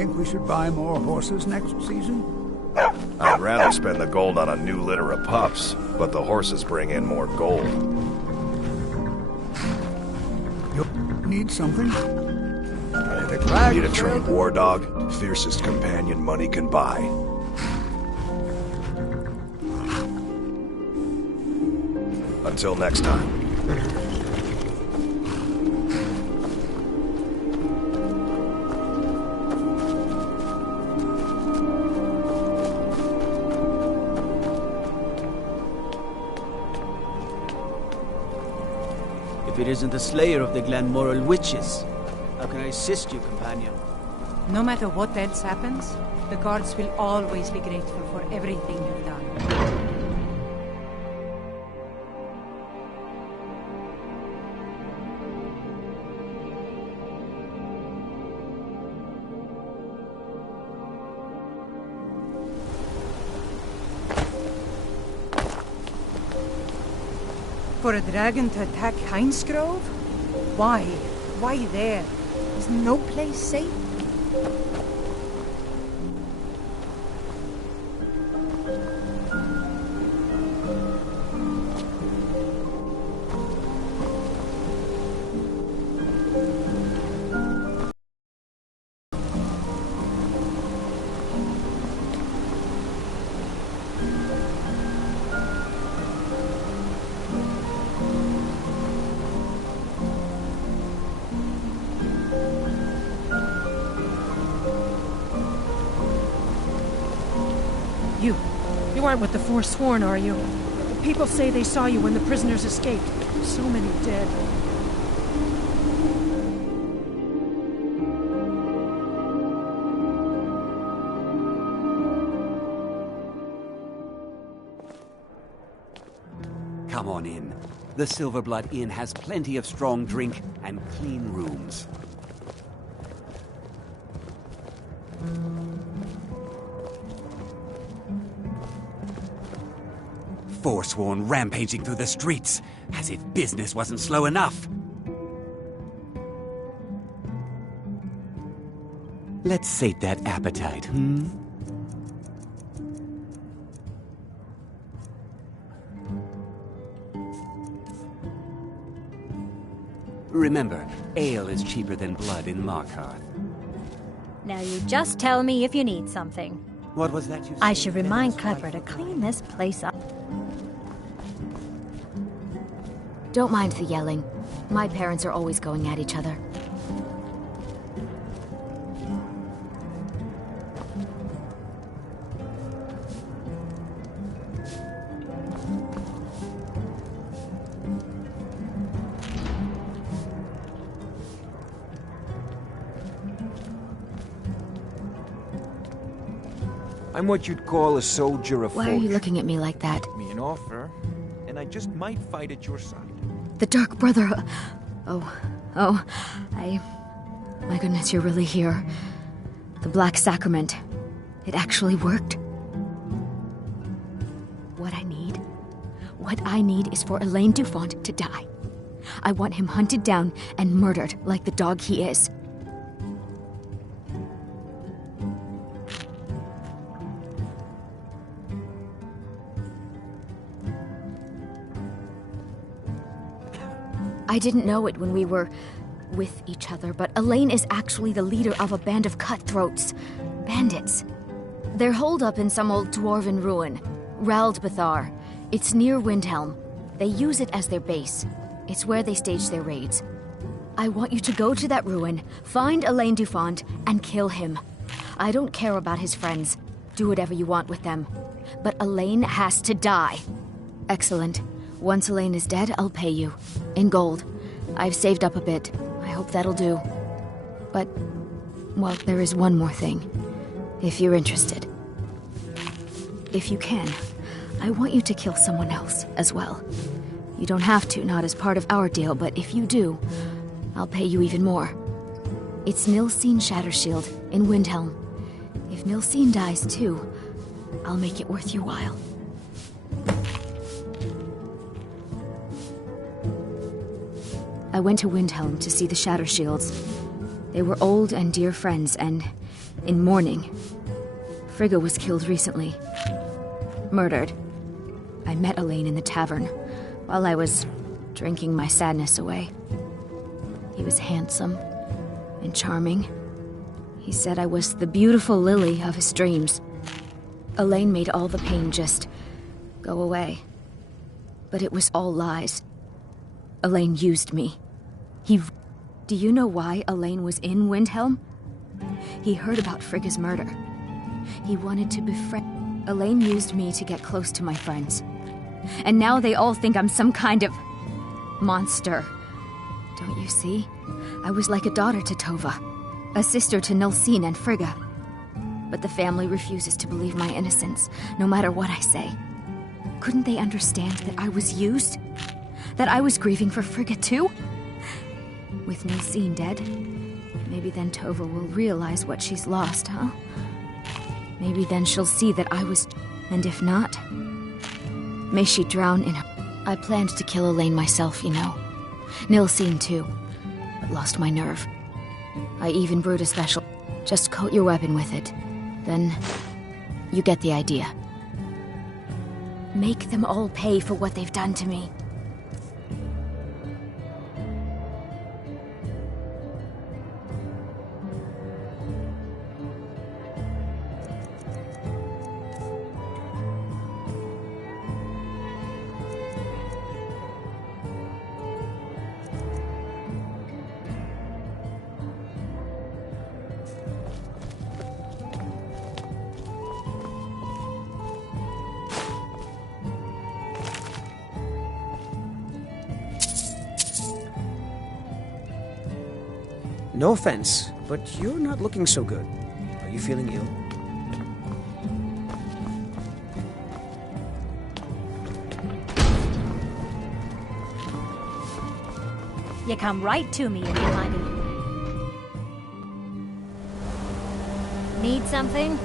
Think we should buy more horses next season? I'd rather spend the gold on a new litter of pups, but the horses bring in more gold. You need something? Need a trained war dog? Fiercest companion money can buy. Until next time. If it isn't the slayer of the Glenmoral witches, how can I assist you, companion? No matter what else happens, the guards will always be grateful for everything you've done. For a dragon to attack Heinz Grove? Why? Why there? Is no place safe? You aren't with the Forsworn, are you? People say they saw you when the prisoners escaped. So many dead. Come on in. The Silverblood Inn has plenty of strong drink and clean rooms. Forsworn rampaging through the streets, as if business wasn't slow enough. Let's sate that appetite, hmm? Remember, ale is cheaper than blood in Markarth. Now you just tell me if you need something. What was that you said? I should remind Clever to clean this place up. Don't mind the yelling. My parents are always going at each other. I'm what you'd call a soldier of fortune. Why are you looking at me like that? Me an offer, and I just might fight at your side. The Dark Brother... My goodness, you're really here. The Black Sacrament. It actually worked. What I need is for Elaine Dufont to die. I want him hunted down and murdered like the dog he is. I didn't know it when we were with each other, but Elaine is actually the leader of a band of cutthroats. Bandits. They're holed up in some old dwarven ruin. Raldbathar. It's near Windhelm. They use it as their base. It's where they stage their raids. I want you to go to that ruin, find Elaine Dufont, and kill him. I don't care about his friends. Do whatever you want with them. But Elaine has to die. Excellent. Once Elaine is dead, I'll pay you. In gold. I've saved up a bit. I hope that'll do. But, well, there is one more thing. If you're interested. If you can, I want you to kill someone else as well. You don't have to, not as part of our deal, but if you do, I'll pay you even more. It's Nilsine Shattershield in Windhelm. If Nilsine dies too, I'll make it worth your while. I went to Windhelm to see the Shattershields. They were old and dear friends, and in mourning. Frigga was killed recently. Murdered. I met Elaine in the tavern while I was drinking my sadness away. He was handsome and charming. He said I was the beautiful lily of his dreams. Elaine made all the pain just go away. But it was all lies. Elaine used me. Do you know why Elaine was in Windhelm? He heard about Frigga's murder. He wanted to befriend... Elaine used me to get close to my friends. And now they all think I'm some kind of... monster. Don't you see? I was like a daughter to Tova. A sister to Nilsine and Frigga. But the family refuses to believe my innocence, no matter what I say. Couldn't they understand that I was used? That I was grieving for Frigga too? With Nilsine dead, maybe then Tova will realize what she's lost, huh? Maybe then she'll see that I was... And if not, may she drown in her... I planned to kill Elaine myself, you know. Nilsine too, but lost my nerve. I even brewed a special... Just coat your weapon with it. Then, you get the idea. Make them all pay for what they've done to me. No offense, but you're not looking so good. Are you feeling ill? You come right to me if you find it. Need something?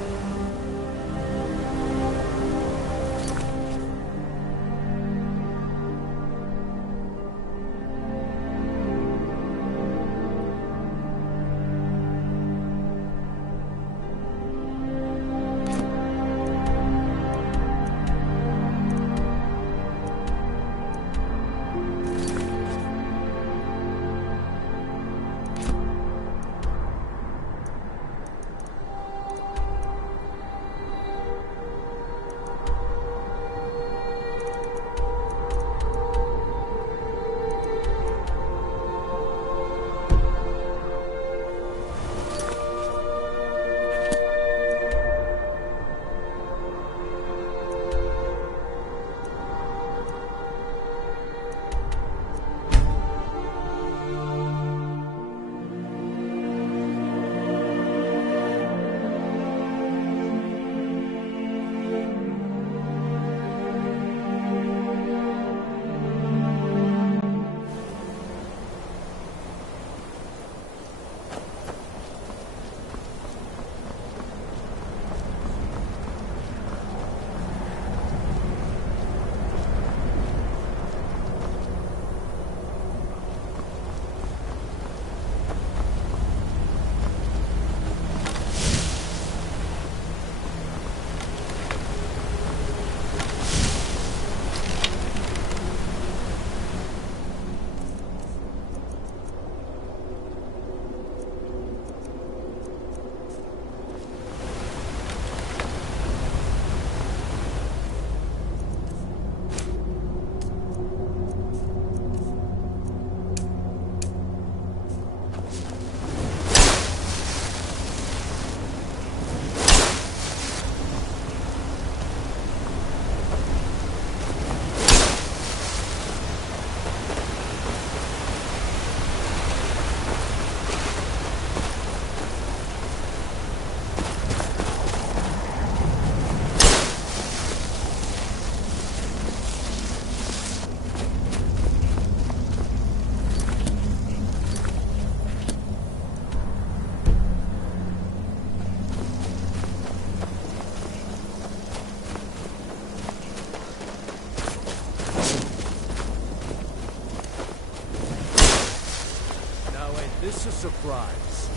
This is a surprise.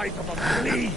sight of a flea!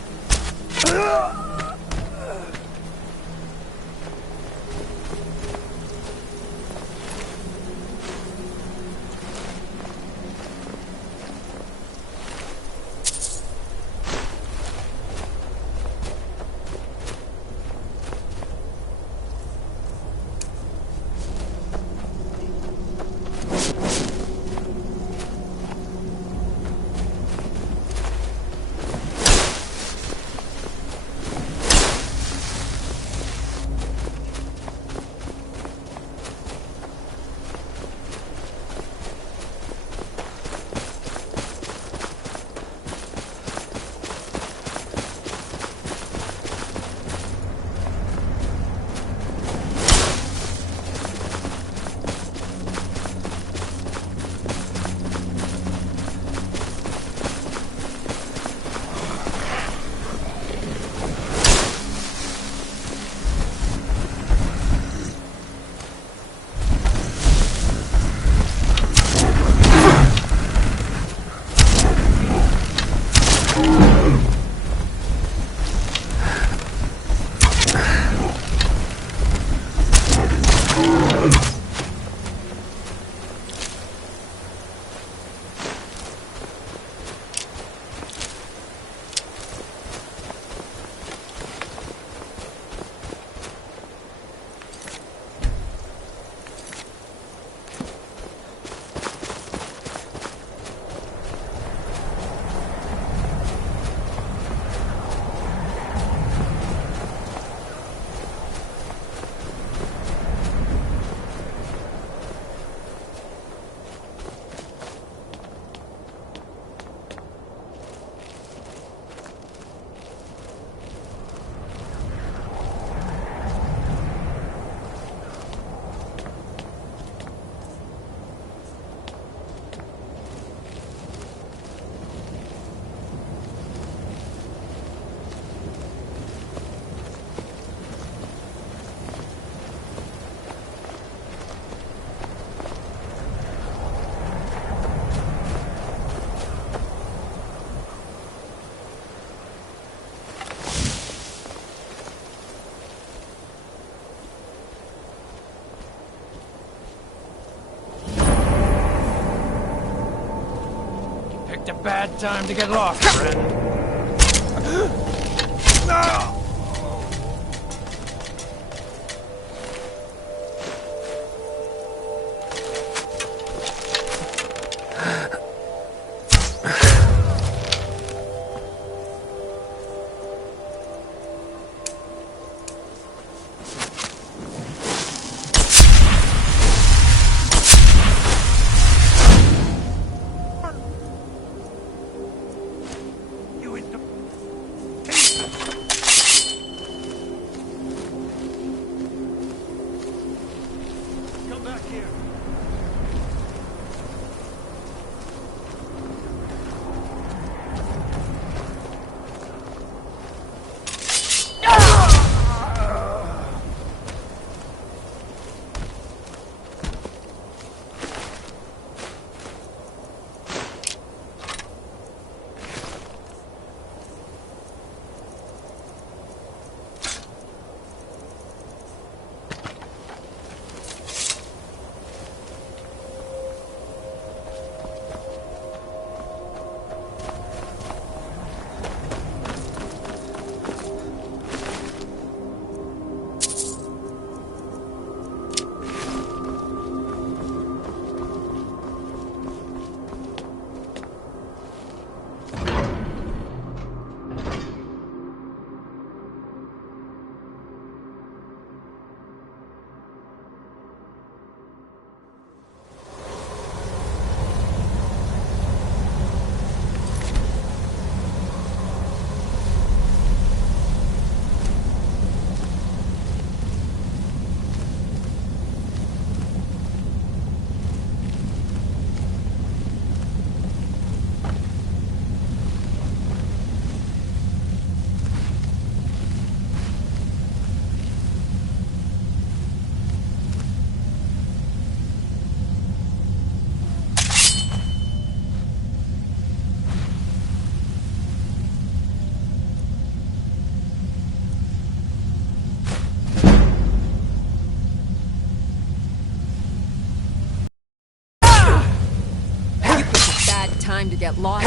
Picked a bad time to get lost, friend. time to get lost.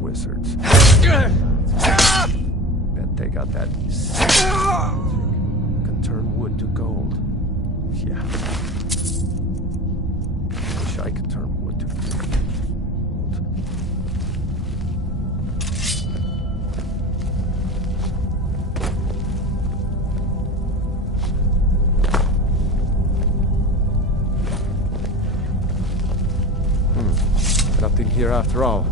Wizards. Bet they got that can turn wood to gold. Yeah. Wish I could turn wood to gold. Nothing here after all.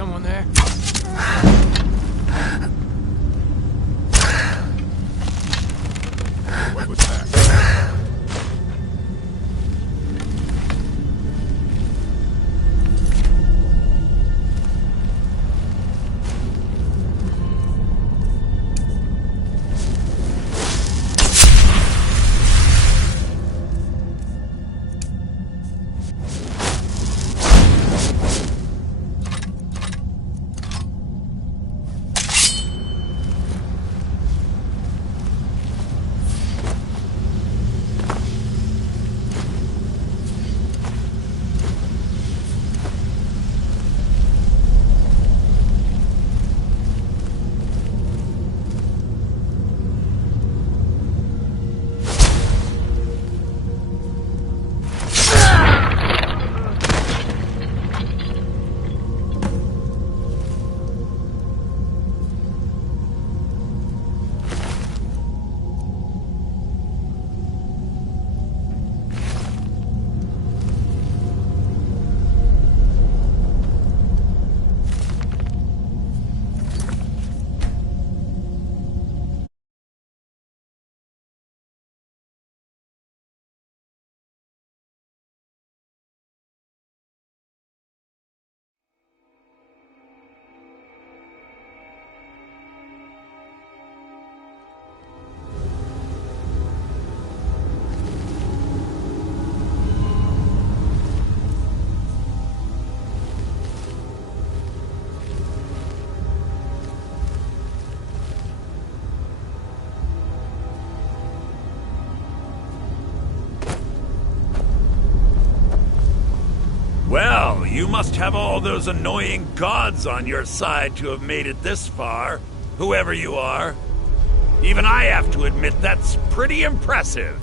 someone there? What was that? Well, you must have all those annoying gods on your side to have made it this far, whoever you are. Even I have to admit that's pretty impressive.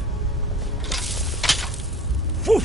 Phew.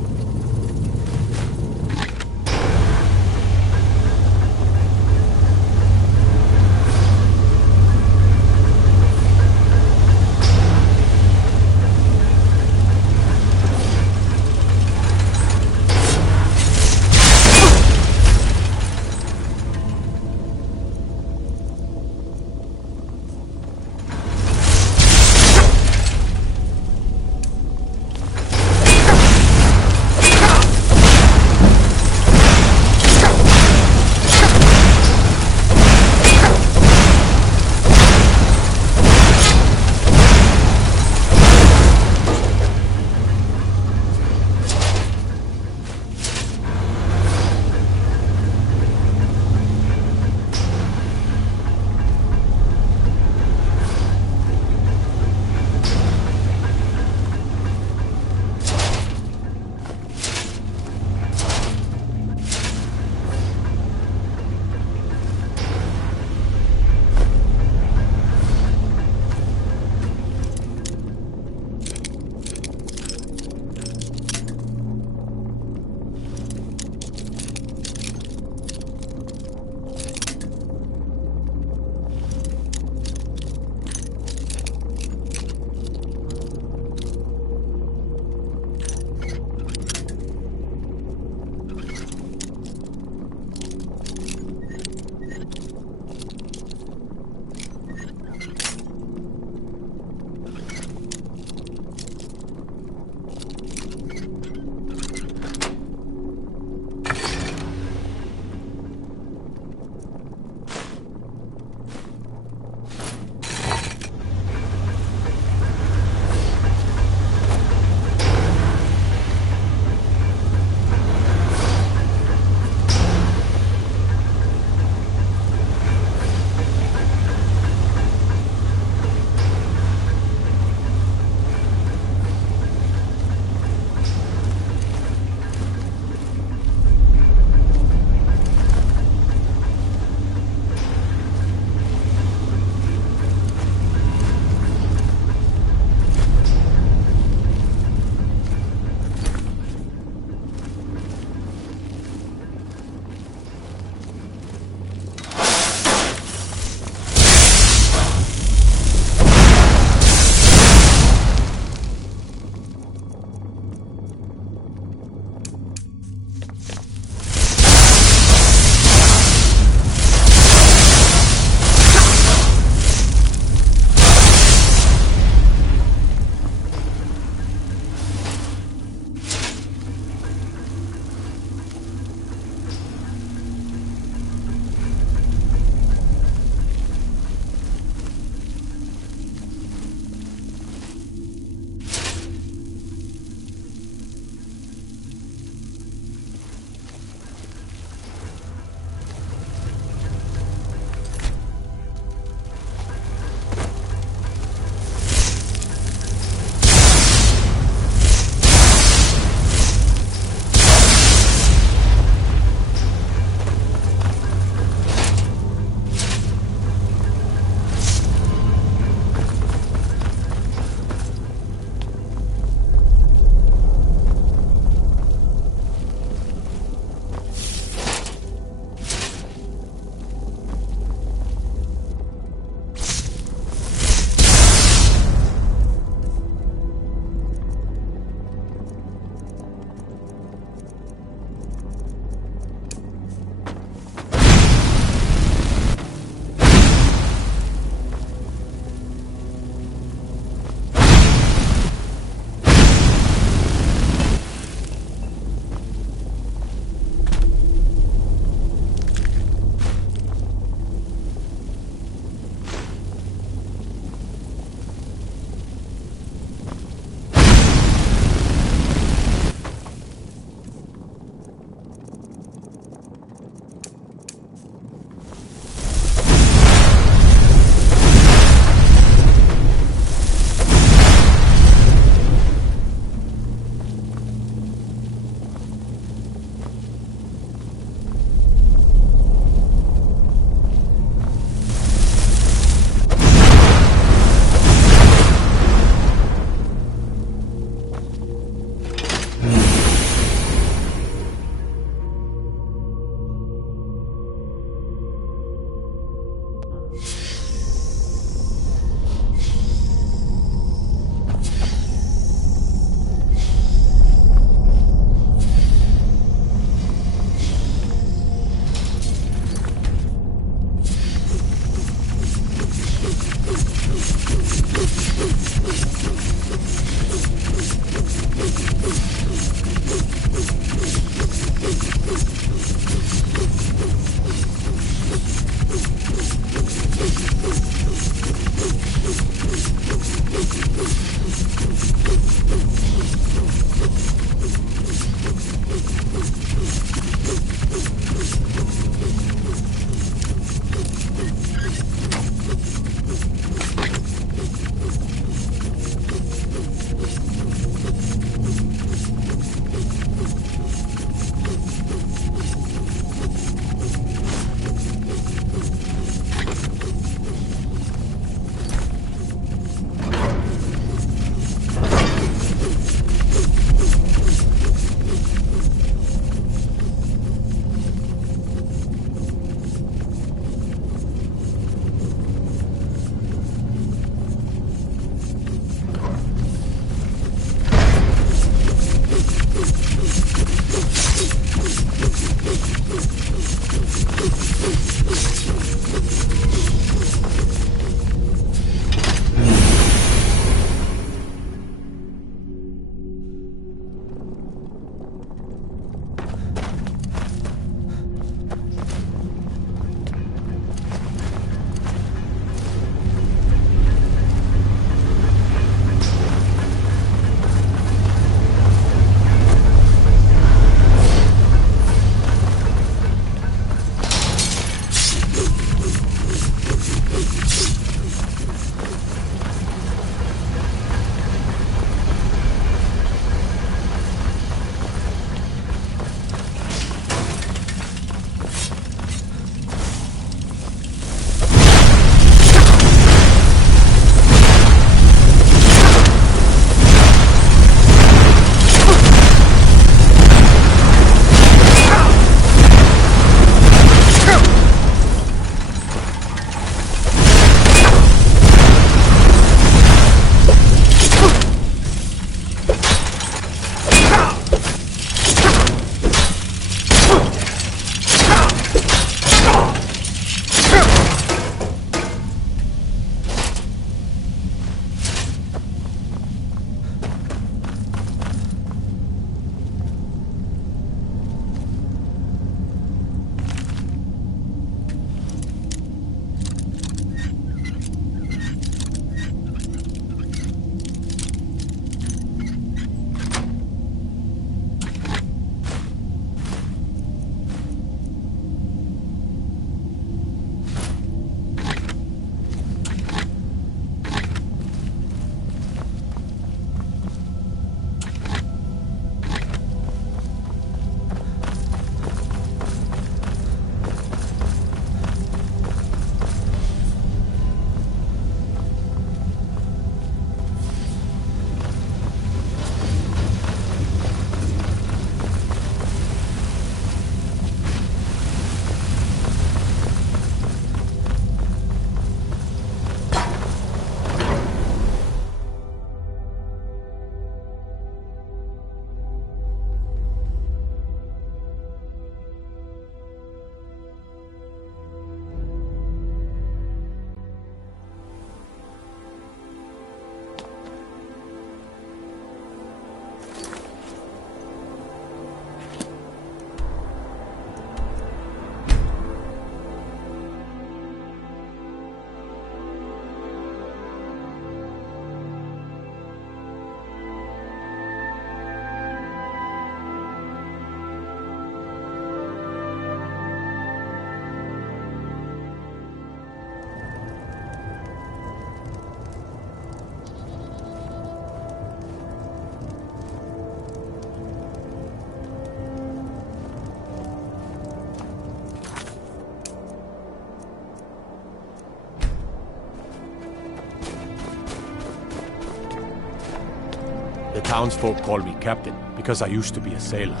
townsfolk call me captain because I used to be a sailor.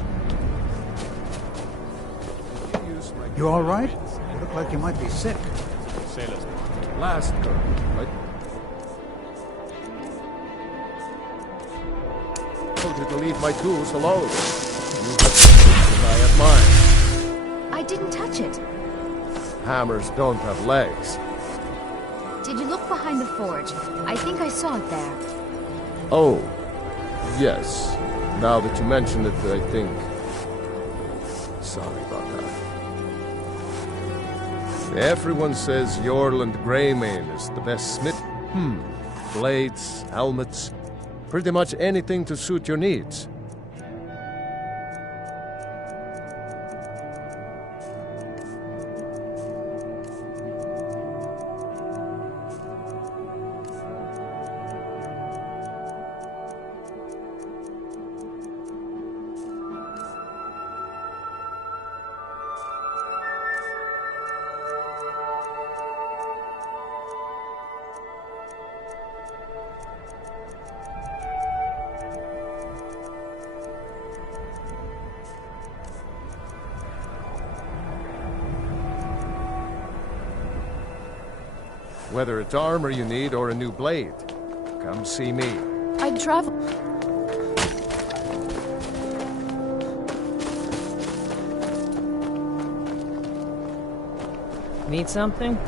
You all right? You look like you might be sick. Sailors. Last girl, right? Told you to leave my tools alone. You have something and I have mine. I didn't touch it. Hammers don't have legs. Did you look behind the forge? I think I saw it there. Oh, yes. Now that you mention it, I think... Sorry about that. Everyone says Yorland Greymane is the best smith. Blades, helmets, pretty much anything to suit your needs. Whether it's armor you need or a new blade, come see me. I'd travel. Need something?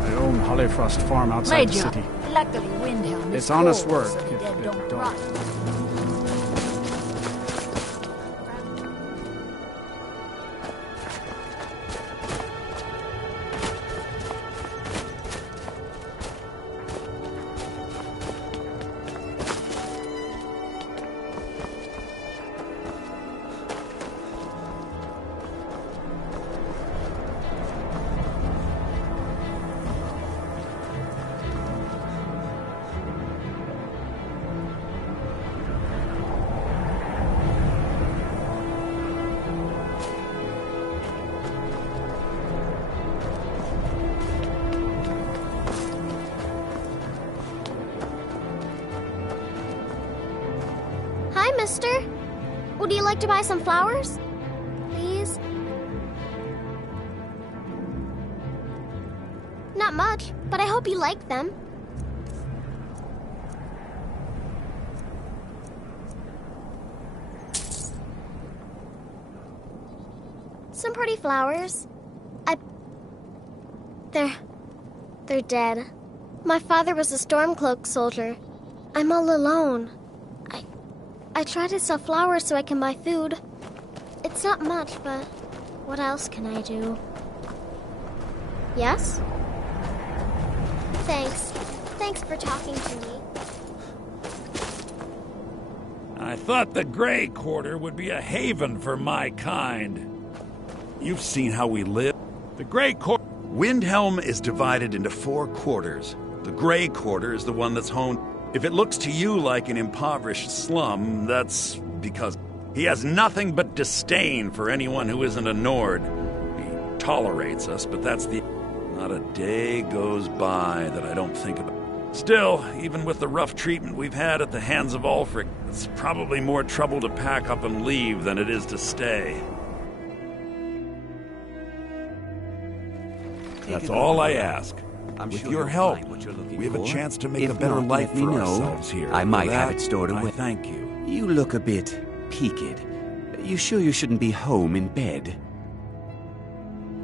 I own Hollyfrost Farm outside the city. Luckily, Windhelm is It's honest cold, work. so the It's dead been don't done. rot. Hi, mister. Would you like to buy some flowers? Please? Not much, but I hope you like them. Some pretty flowers. They're dead. My father was a Stormcloak soldier. I'm all alone. I try to sell flowers so I can buy food. It's not much, but what else can I do? Yes? Thanks. Thanks for talking to me. I thought the Grey Quarter would be a haven for my kind. You've seen how we live. The Grey Quarter... Windhelm is divided into 4 quarters. The Grey Quarter is the one that's home... If it looks to you like an impoverished slum, that's because he has nothing but disdain for anyone who isn't a Nord. He tolerates us, but that's the... Not a day goes by that I don't think about. Still, even with the rough treatment we've had at the hands of Ulfric, it's probably more trouble to pack up and leave than it is to stay. That's all I ask. With your help, we have a chance to make a better life for ourselves here. I might have it stored away. I thank you. You look a bit peaked. You sure you shouldn't be home in bed?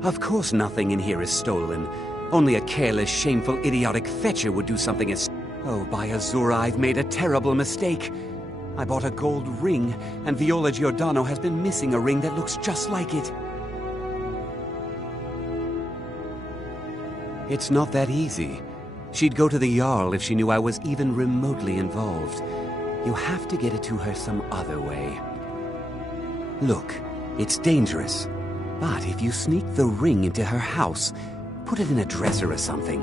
Of course nothing in here is stolen. Only a careless, shameful, idiotic fetcher would do something as... Oh, by Azura, I've made a terrible mistake. I bought a gold ring, and Viola Giordano has been missing a ring that looks just like it. It's not that easy. She'd go to the Jarl if she knew I was even remotely involved. You have to get it to her some other way. Look, it's dangerous. But if you sneak the ring into her house, put it in a dresser or something,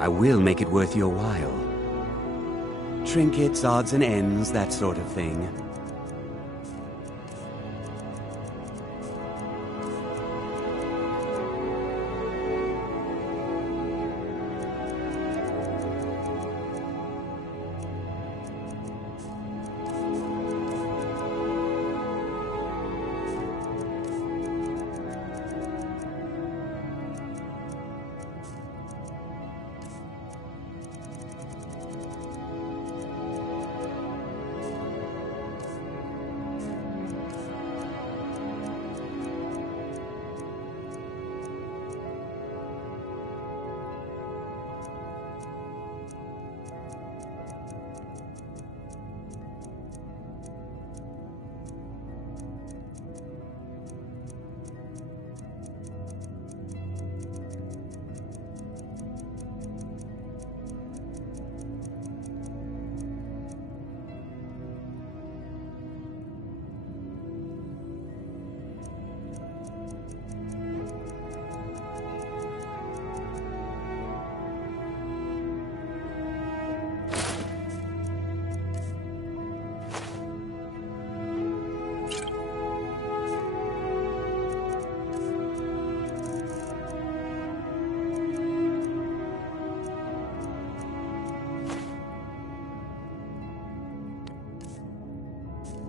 I will make it worth your while. Trinkets, odds and ends, that sort of thing.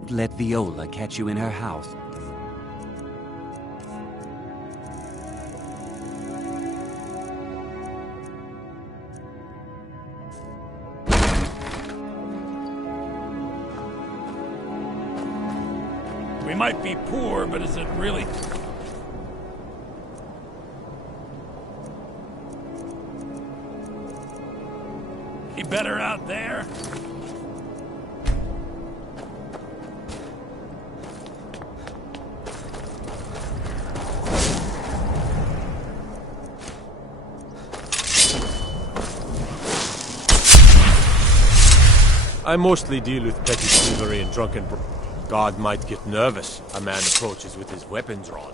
Don't let Viola catch you in her house. We might be poor, but is it really... He better out there? I mostly deal with petty thievery and drunken God might get nervous. A man approaches with his weapons drawn.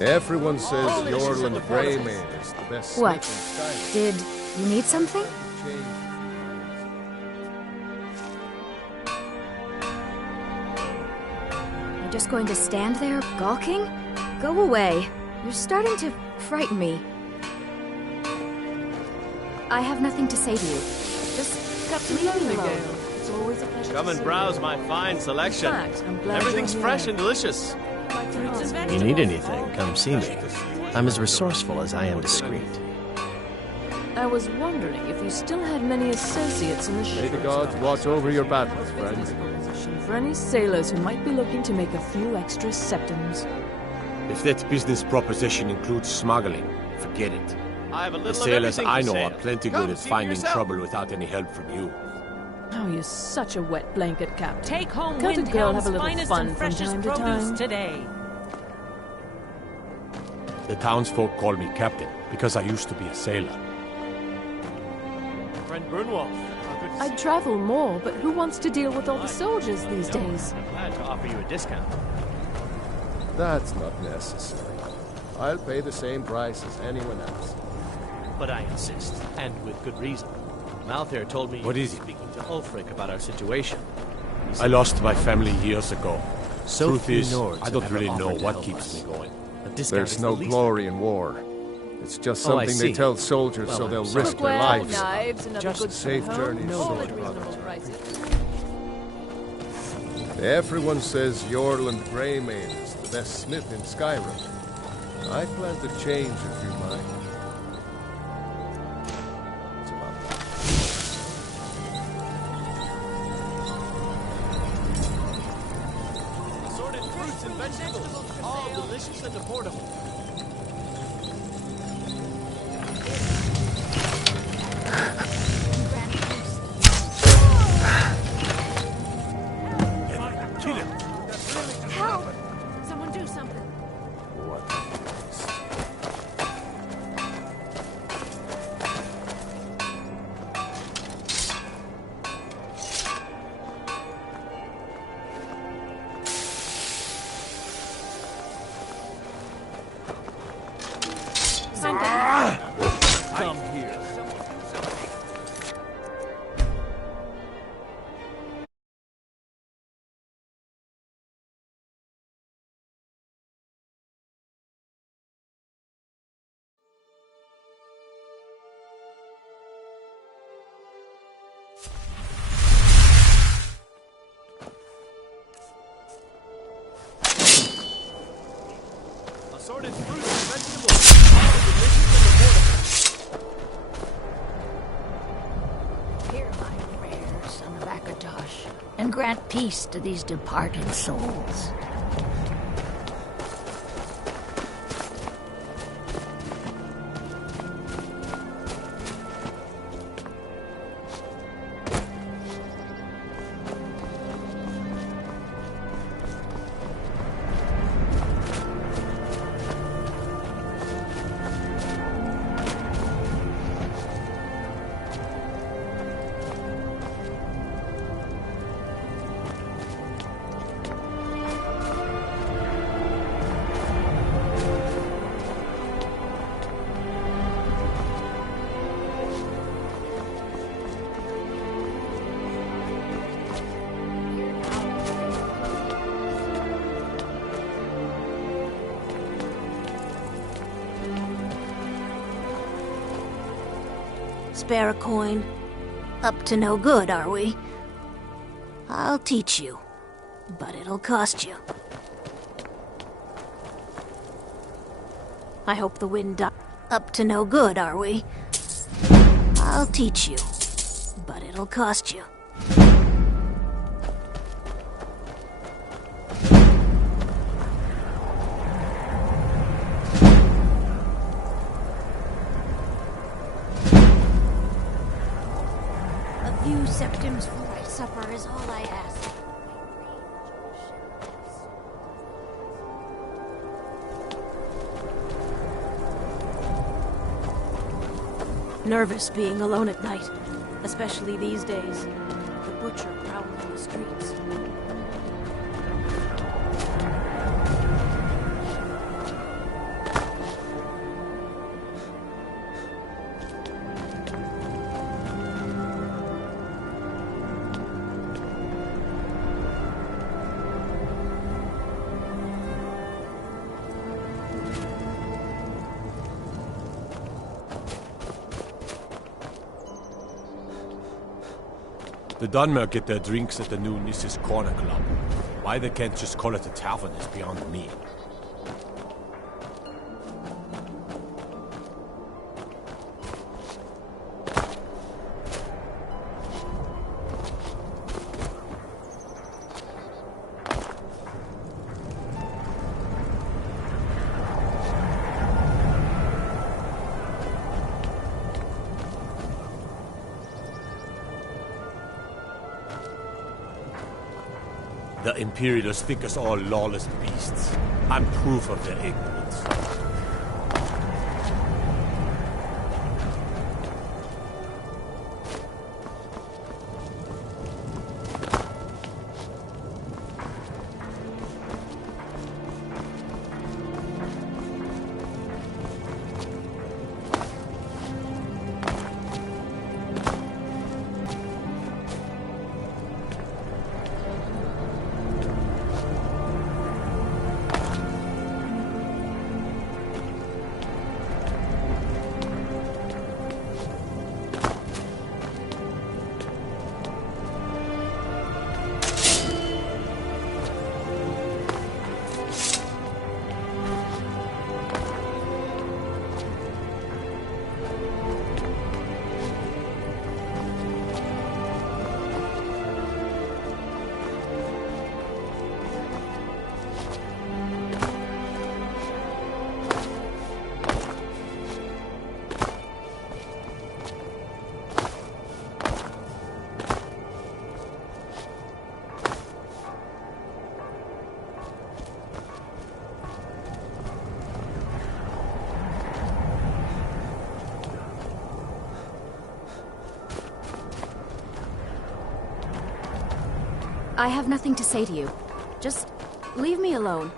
Everyone says Yorland Greymane is the best What? smith in Skyrim. Did you need something? You're just going to stand there, gawking? Go away. You're starting to frighten me. I have nothing to say to you. Just leave me alone. It's always a pleasure. Come and browse my fine selection. In fact, I'm glad Everything's you're fresh here. and delicious. If you need anything, come see me. I'm as resourceful as I am discreet. I was wondering if you still had many associates in the ship. May the gods watch over your battles, friend. For any sailors who might be looking to make a few extra septims. If that business proposition includes smuggling, forget it. I have a little The sailors of I everything know for are sale. plenty Come, good at see for finding yourself. trouble without any help from you. Oh, you're such a wet blanket, Captain. Take home Can't a girl have a Windhelm's little finest fun and from freshest time to produce time? today. The townsfolk call me captain because I used to be a sailor. Friend Brunwolf, I'd travel more, but who wants to deal with all the soldiers these days? I'm glad to offer you a discount. That's not necessary. I'll pay the same price as anyone else. But I insist, and with good reason. Malthair told me What you is were it? speaking to Ulfric about our situation. I lost my family years ago. So Truth few is, Nords I have don't ever really know offered to what help keeps us. me going. A discount There's is no the least glory in war. It's just Oh, I something they see. tell soldiers Well, so I'm they'll sorry. risk their Cookware, lives. knives, and other Just goods safe from home. journeys, All soldier at reasonable brothers. prices. Everyone says Yorland Greymane is the best smith in Skyrim. I plan to change if you mind. It's about that. Assorted fruits and vegetables, all delicious and affordable. Kill him! Help! Someone do something. What a place. Come here. Assorted fruits and vegetables, all delicious and affordable. Hear my prayers, son of Akatosh, and grant peace to these departed souls. spare a coin? Up to no good, are we? I'll teach you, but it'll cost you. I hope the wind up to no good, are we? I'll teach you, but it'll cost you. A few septims for my supper is all I ask. Nervous being alone at night, especially these days. The butcher prowling in the streets. The Dunmer get their drinks at the new Nissa's Corner Club. Why they can't just call it a tavern is beyond me. The Imperials think us all lawless beasts. I'm proof of their ignorance. I have nothing to say to you. Just leave me alone.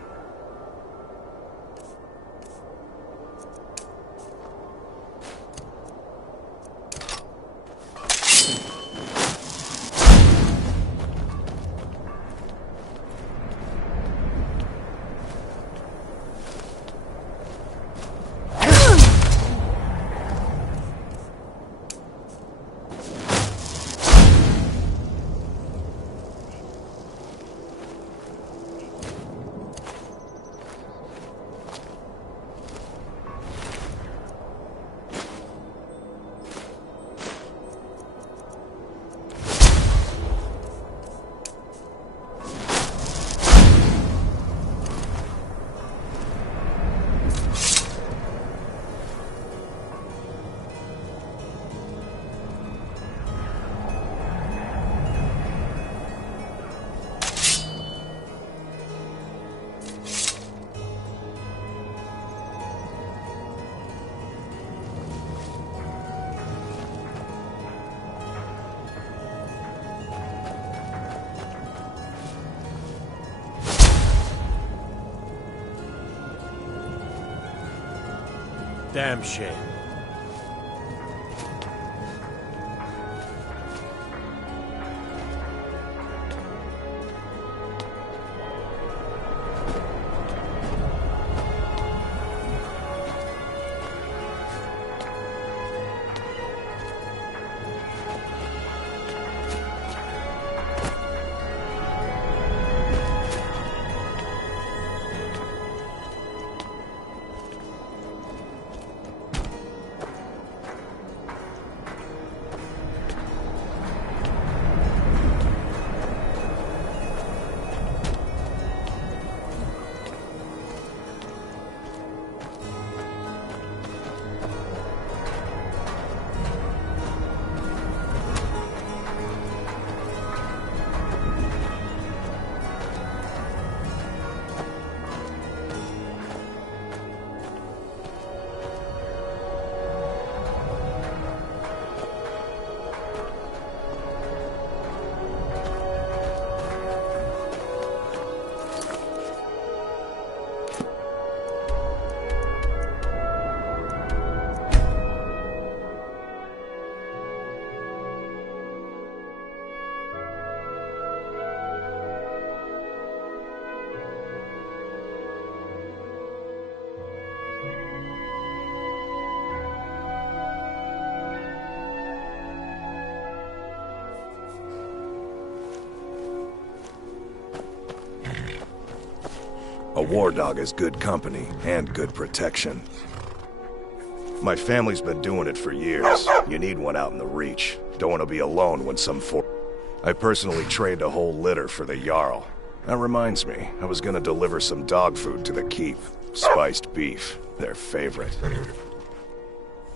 Damn shame. A war dog is good company and good protection. My family's been doing it for years. You need one out in the Reach. Don't want to be alone when I personally trained a whole litter for the Jarl. That reminds me, I was gonna deliver some dog food to the keep. Spiced beef, their favorite.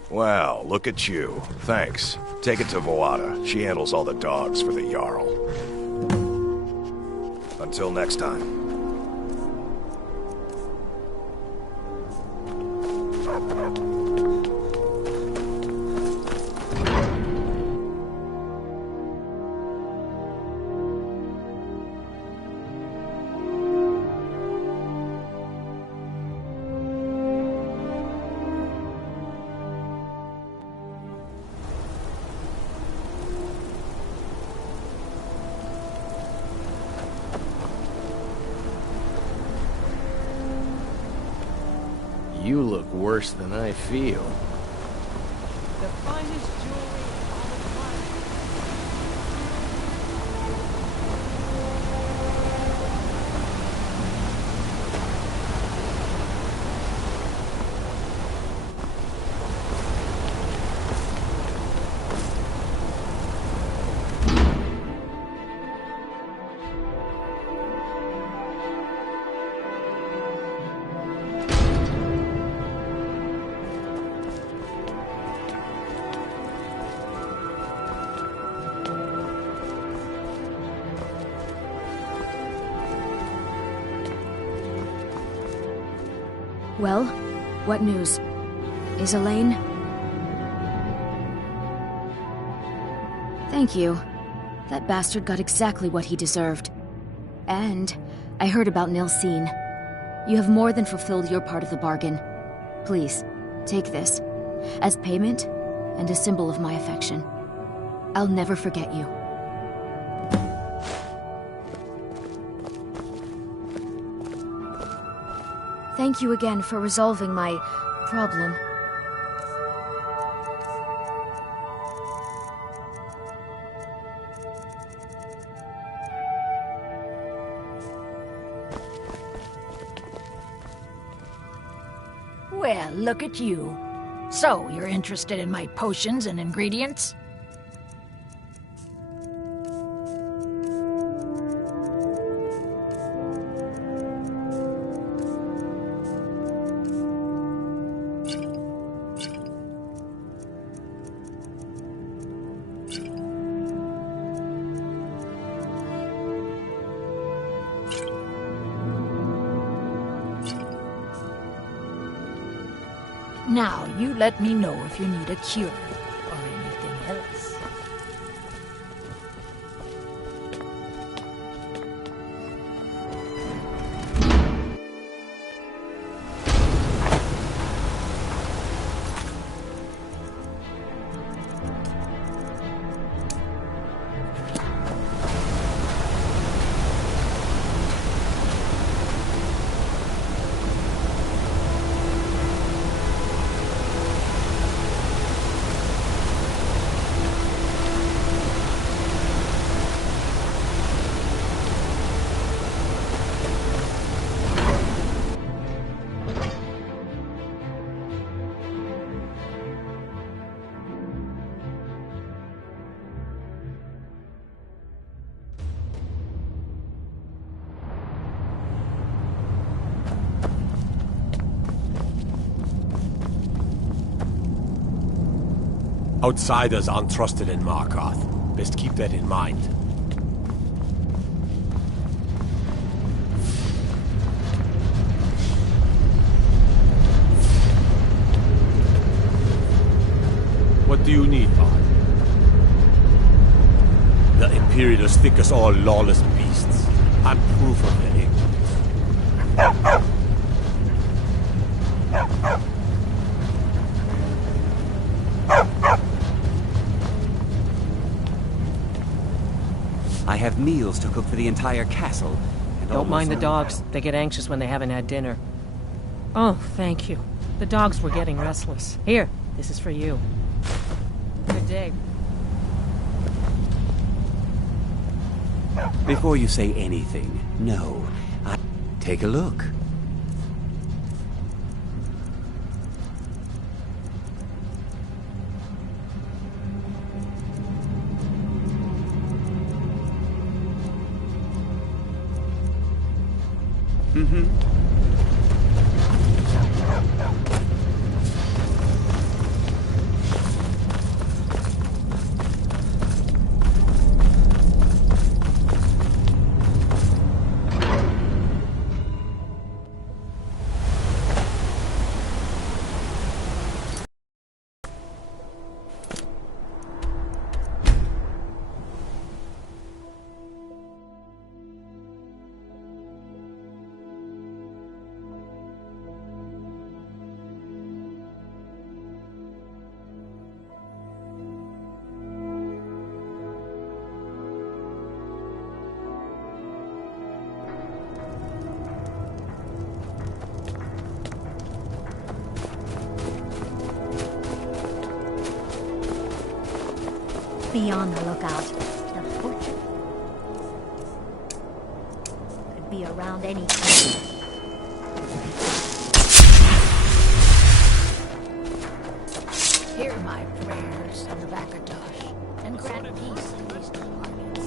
Wow, look at you. Thanks. Take it to Voada. She handles all the dogs for the Jarl. Until next time. You look worse than I feel. The finest jewelry on the planet. Well, what news? Is Elaine? Thank you. That bastard got exactly what he deserved. And I heard about Nilsine. You have more than fulfilled your part of the bargain. Please, take this, as payment and a symbol of my affection. I'll never forget you. Thank you again for resolving my problem. Well, look at you. So, you're interested in my potions and ingredients? Now, you let me know if you need a cure or anything else. Outsiders aren't trusted in Markarth. Best keep that in mind. What do you need, Bard? The Imperials think us all lawless beasts. I'm proof of their ignorance. I have meals to cook for the entire castle. Don't mind the dogs. They get anxious when they haven't had dinner. Oh, thank you. The dogs were getting restless. Here, this is for you. Good day. Before you say anything, no. Take a look. Mm-hmm. Be on the lookout. The butcher could be around any time. Hear my prayers on the Vakatosh, and grant peace in these departments.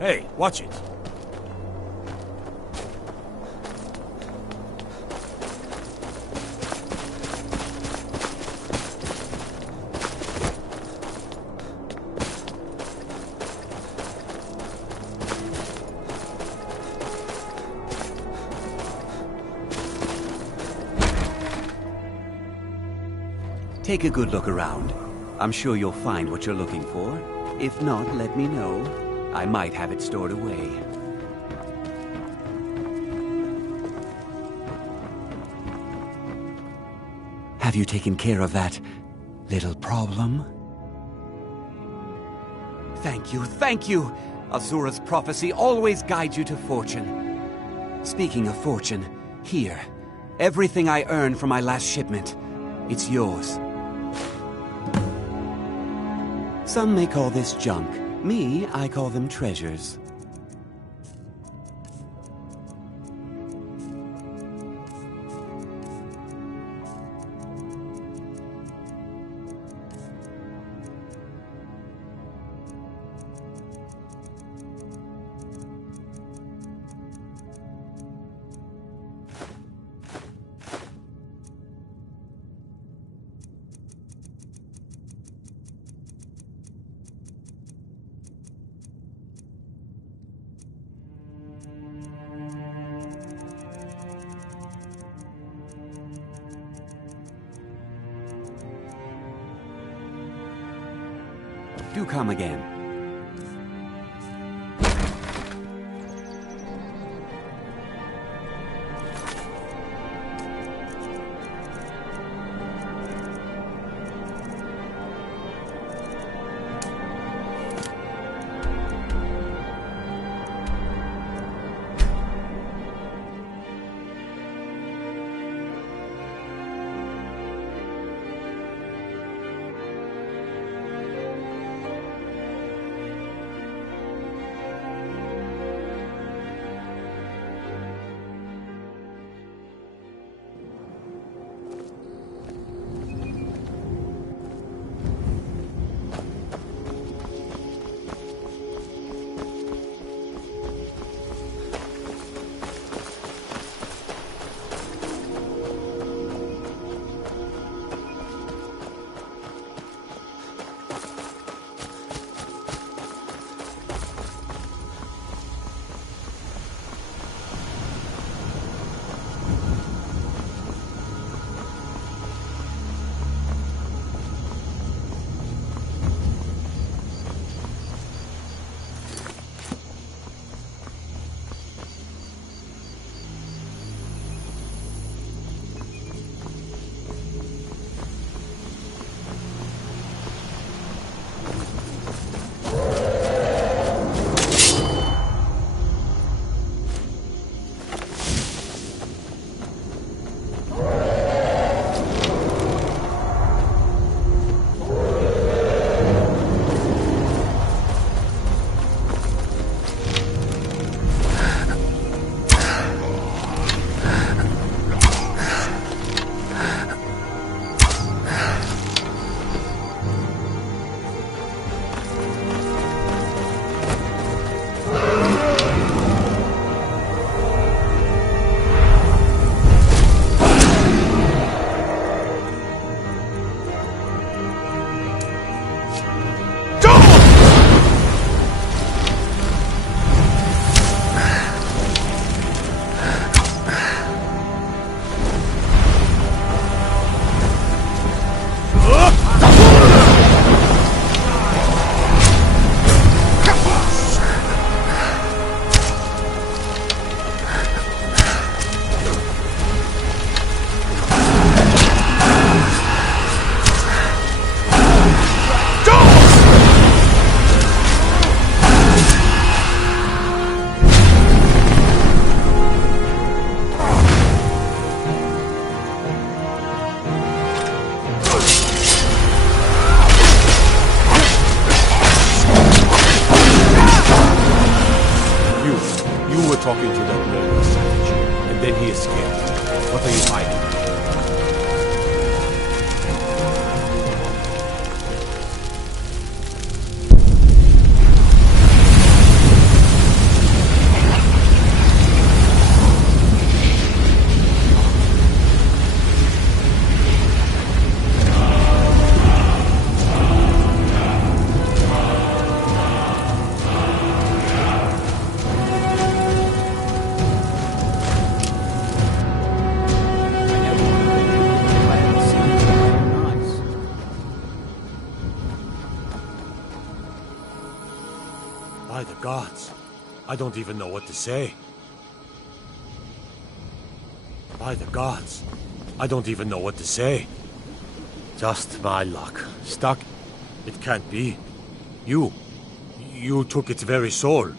Hey, watch it. Take a good look around. I'm sure you'll find what you're looking for. If not, let me know. I might have it stored away. Have you taken care of that little problem? Thank you, thank you! Azura's prophecy always guides you to fortune. Speaking of fortune, here. Everything I earned from my last shipment. It's yours. Some may call this junk. Me, I call them treasures. Do come again. What are you hiding? By the gods, I don't even know what to say. By the gods, I don't even know what to say. Just my luck. Stuck? It can't be. You took its very soul.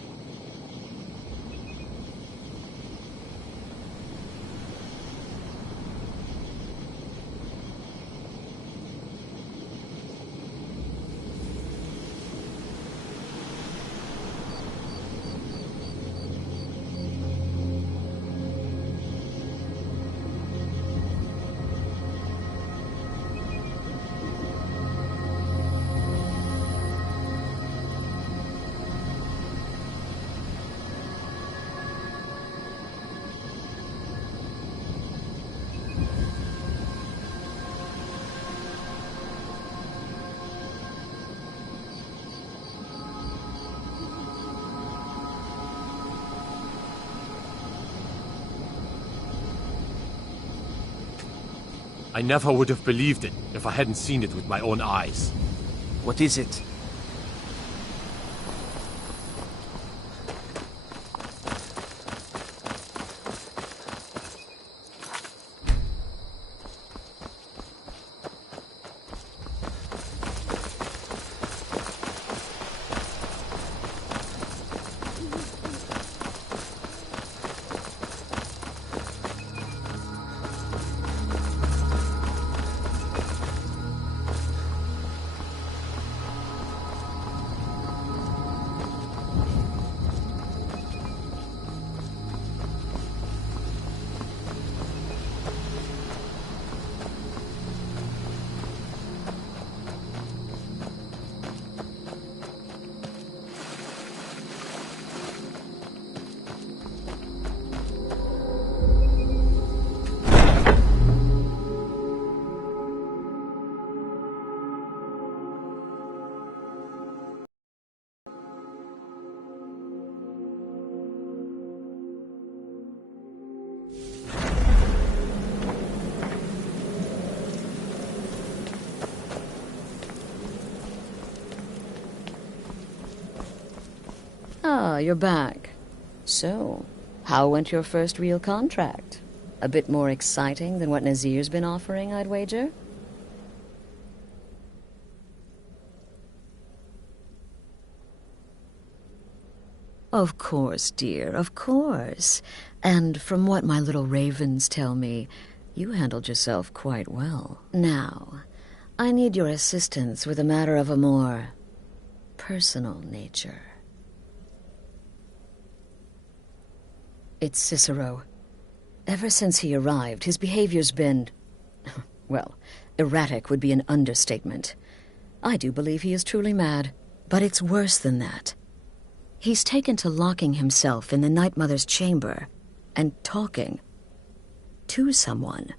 I never would have believed it if I hadn't seen it with my own eyes. What is it? Ah, you're back. So, how went your first real contract? A bit more exciting than what Nazir's been offering, I'd wager? Of course, dear, of course. And from what my little ravens tell me, you handled yourself quite well. Now, I need your assistance with a matter of a more personal nature. It's Cicero. Ever since he arrived, his behavior's been... well, erratic would be an understatement. I do believe he is truly mad, but it's worse than that. He's taken to locking himself in the Night Mother's chamber and talking to someone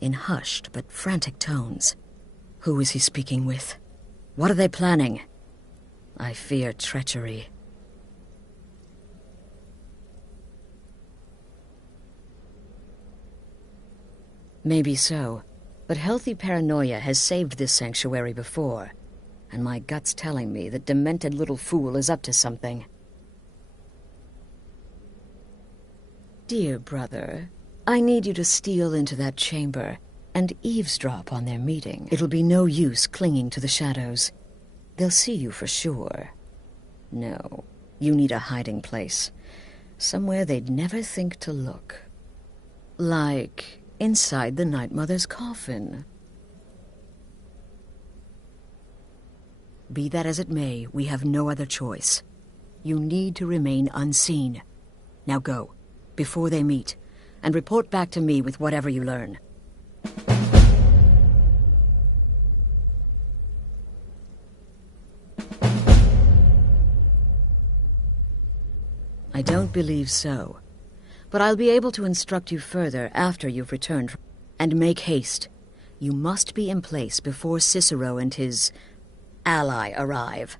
in hushed but frantic tones. Who is he speaking with? What are they planning? I fear treachery. Maybe so, but healthy paranoia has saved this sanctuary before, and my gut's telling me that demented little fool is up to something. Dear brother, I need you to steal into that chamber and eavesdrop on their meeting. It'll be no use clinging to the shadows. They'll see you for sure. No, you need a hiding place. Somewhere they'd never think to look. Like inside the Night Mother's coffin. Be that as it may, we have no other choice. You need to remain unseen. Now go, before they meet. and report back to me with whatever you learn. I don't believe so. But I'll be able to instruct you further after you've returned. And make haste. You must be in place before Cicero and his ally arrive.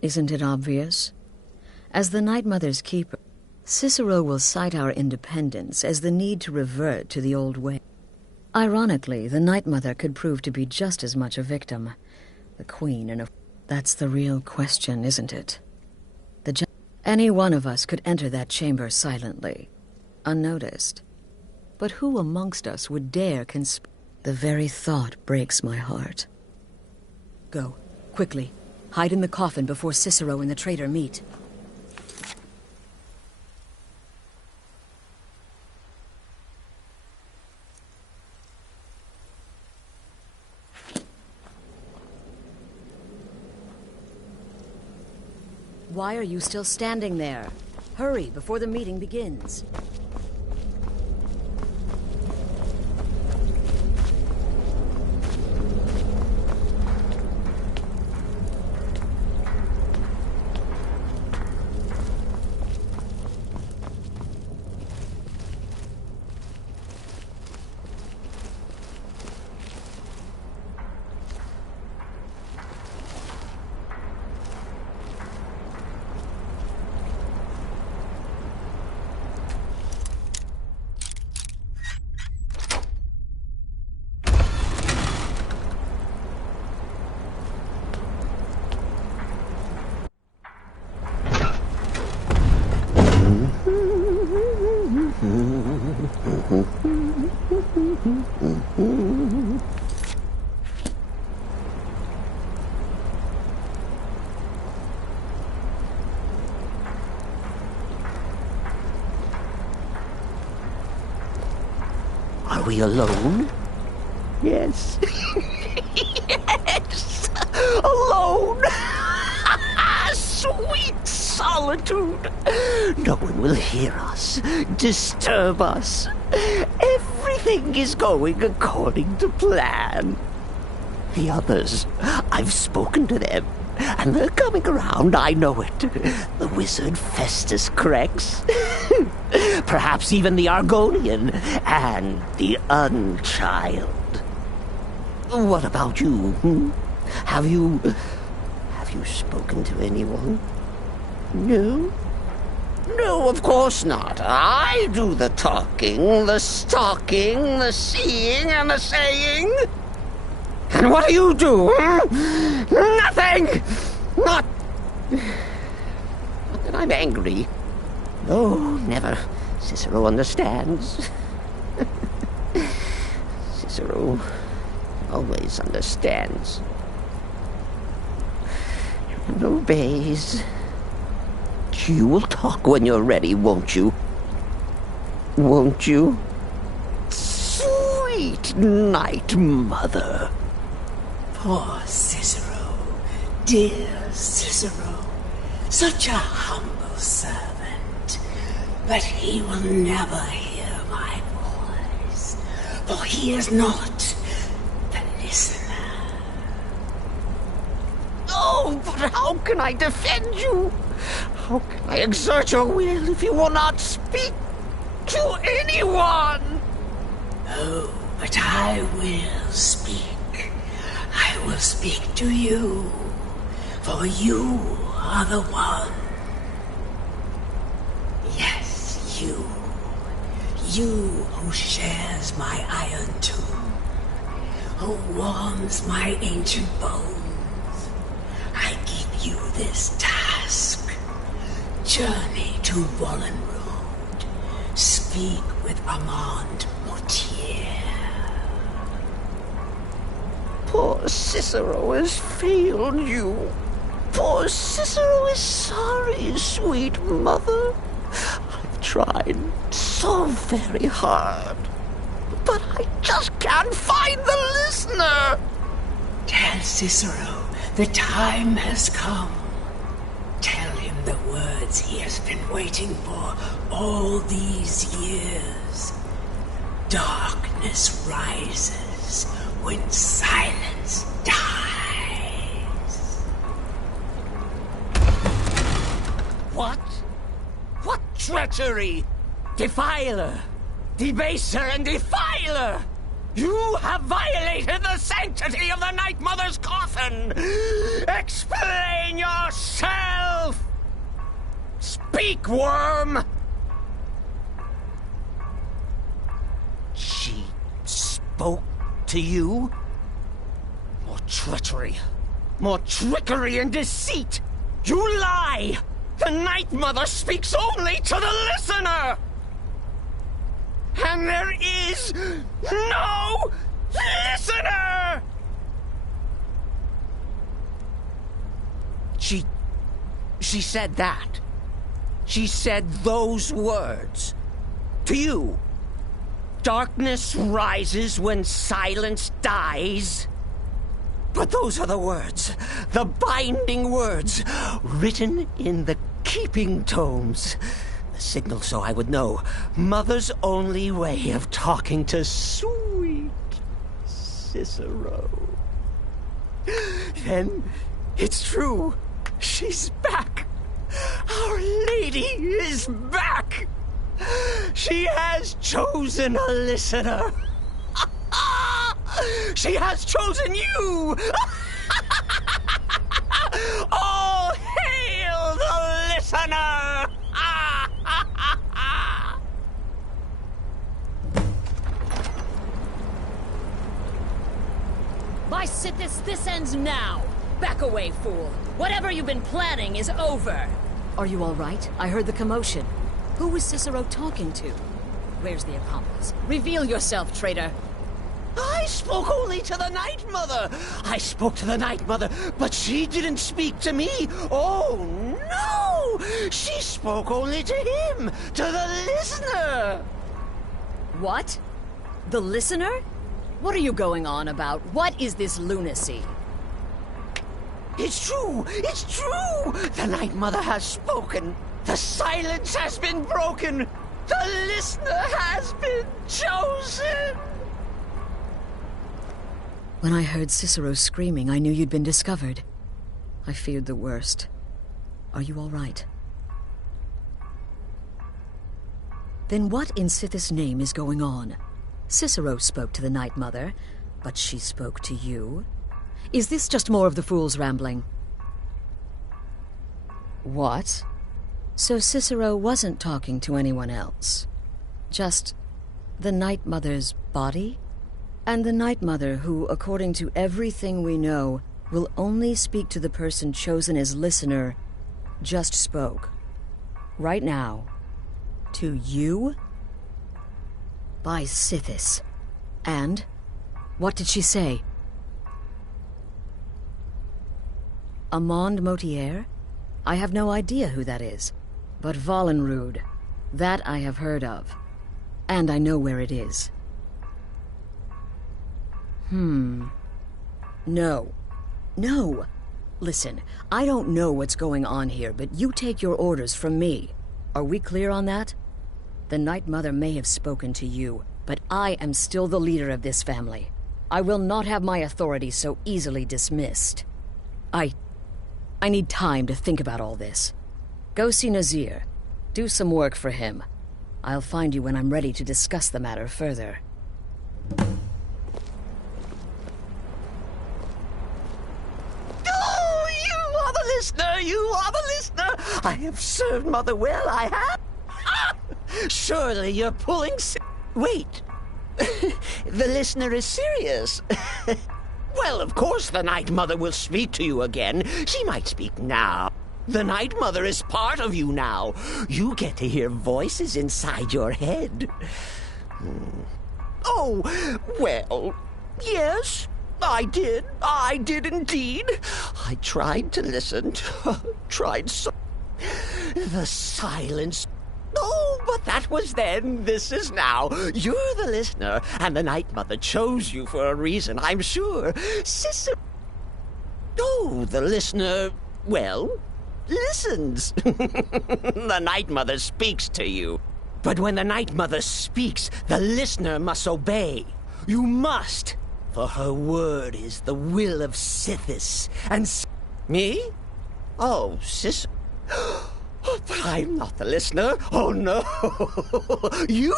Isn't it obvious? As the Night Mother's keeper, Cicero will cite our independence as the need to revert to the old way. Ironically, the Night Mother could prove to be just as much a victim. The Queen and that's the real question, isn't it? Any one of us could enter that chamber silently, unnoticed. But who amongst us would dare conspire? The very thought breaks my heart. Go, quickly. Hide in the coffin before Cicero and the traitor meet. Why are you still standing there? Hurry, before the meeting begins. Are we alone? Yes. Yes! Alone! Sweet solitude! No one will hear us, disturb us. Everything is going according to plan. The others, I've spoken to them, and they're coming around, I know it. The wizard Festus Crex. Perhaps even the Argonian and the Unchild. What about you? Have you spoken to anyone? No? No, of course not. I do the talking, the stalking, the seeing, and the saying. And what do you do? Nothing! Not that I'm angry. No, never. Cicero understands. Cicero always understands. And obeys. You will talk when you're ready, won't you? Won't you? Sweet Night Mother. Poor Cicero. Dear Cicero. Such a humble servant. But he will never hear my voice. For he is not the listener. Oh, but how can I defend you? How can I exert your will if you will not speak to anyone? Oh, but I will speak. I will speak to you. For you are the one. Yes, you. You who shares my iron tomb. Who warms my ancient bones. I give you this task. Journey to Wallen Road. Speak with Armand Mortier. Poor Cicero has failed you. Poor Cicero is sorry, sweet mother. I've tried so very hard, but I just can't find the listener. Tell Cicero the time has come. Tell him the words he has been waiting for all these years. darkness rises when silence dies. What? What treachery? Defiler! Debaser and defiler! You have violated the sanctity of the Night Mother's coffin! Explain yourself! Speak, worm! She spoke to you? More treachery. More trickery and deceit! You lie! The Night Mother speaks only to the listener! And there is no listener! She said that. She said those words. To you. Darkness rises when silence dies. But those are the words, the binding words, written in the keeping tomes. The signal so I would know. Mother's only way of talking to sweet Cicero. Then it's true. She's back. Our Lady is back. She has chosen a listener. She has chosen you. All hail the listener. By Sithis, this ends now. Back away, fool. Whatever you've been planning is over. Are you all right? I heard the commotion. Who was Cicero talking to? Where's the accomplice? Reveal yourself, traitor. I spoke only to the Night Mother. I spoke to the Night Mother, but she didn't speak to me. Oh, no! She spoke only to him, to the listener. What? The listener? What are you going on about? What is this lunacy? It's true! It's true! The Night Mother has spoken. The silence has been broken. The listener has been chosen. When I heard Cicero screaming, I knew you'd been discovered. I feared the worst. Are you all right? Then what in Sithis' name is going on? Cicero spoke to the Night Mother, but she spoke to you? Is this just more of the fool's rambling? What? So Cicero wasn't talking to anyone else? Just the Night Mother's body? And the Night Mother who, according to everything we know, will only speak to the person chosen as listener, just spoke. Right now. To you? By Sithis. And? What did she say? Amand Motier? I have no idea who that is. But Valenrud, that I have heard of. And I know where it is. No. No. Listen, I don't know what's going on here, but you take your orders from me. Are we clear on that? The Night Mother may have spoken to you, but I am still the leader of this family. I will not have my authority so easily dismissed. I need time to think about all this. Go see Nazir. Do some work for him. I'll find you when I'm ready to discuss the matter further. Oh, you are the listener! You are the listener! I have served Mother well, I have! Surely you're pulling... Wait! The listener is serious. Well, of course the Night Mother will speak to you again. She might speak now. The Night Mother is part of you now. You get to hear voices inside your head. Oh, well, yes, I did. I did indeed. I tried to listen. Tried so... The silence... Oh, but that was then. This is now. You're the listener, and the Night Mother chose you for a reason, I'm sure. Cicero... Oh, the listener... Well, listens. The Night Mother speaks to you. But when the Night Mother speaks, the listener must obey. You must, for her word is the will of Sithis. And me? Oh, sis. But I'm not the listener. Oh, no. You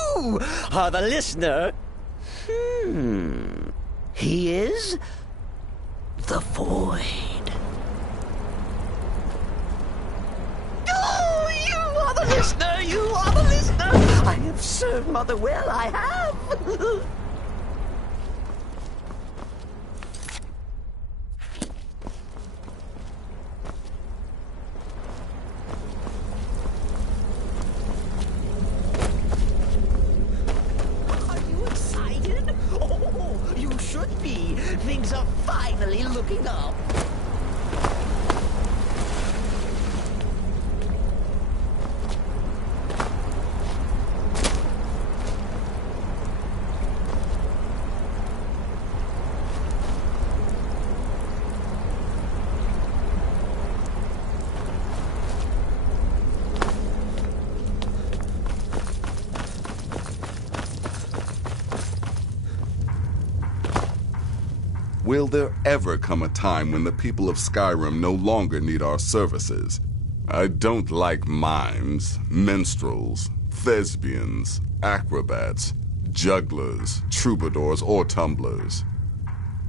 are the listener. He is the Void. Oh, you are the listener. You are the listener. I have served Mother well. I have. Things are finally looking up. Will there ever come a time when the people of Skyrim no longer need our services? I don't like mimes, minstrels, thespians, acrobats, jugglers, troubadours, or tumblers.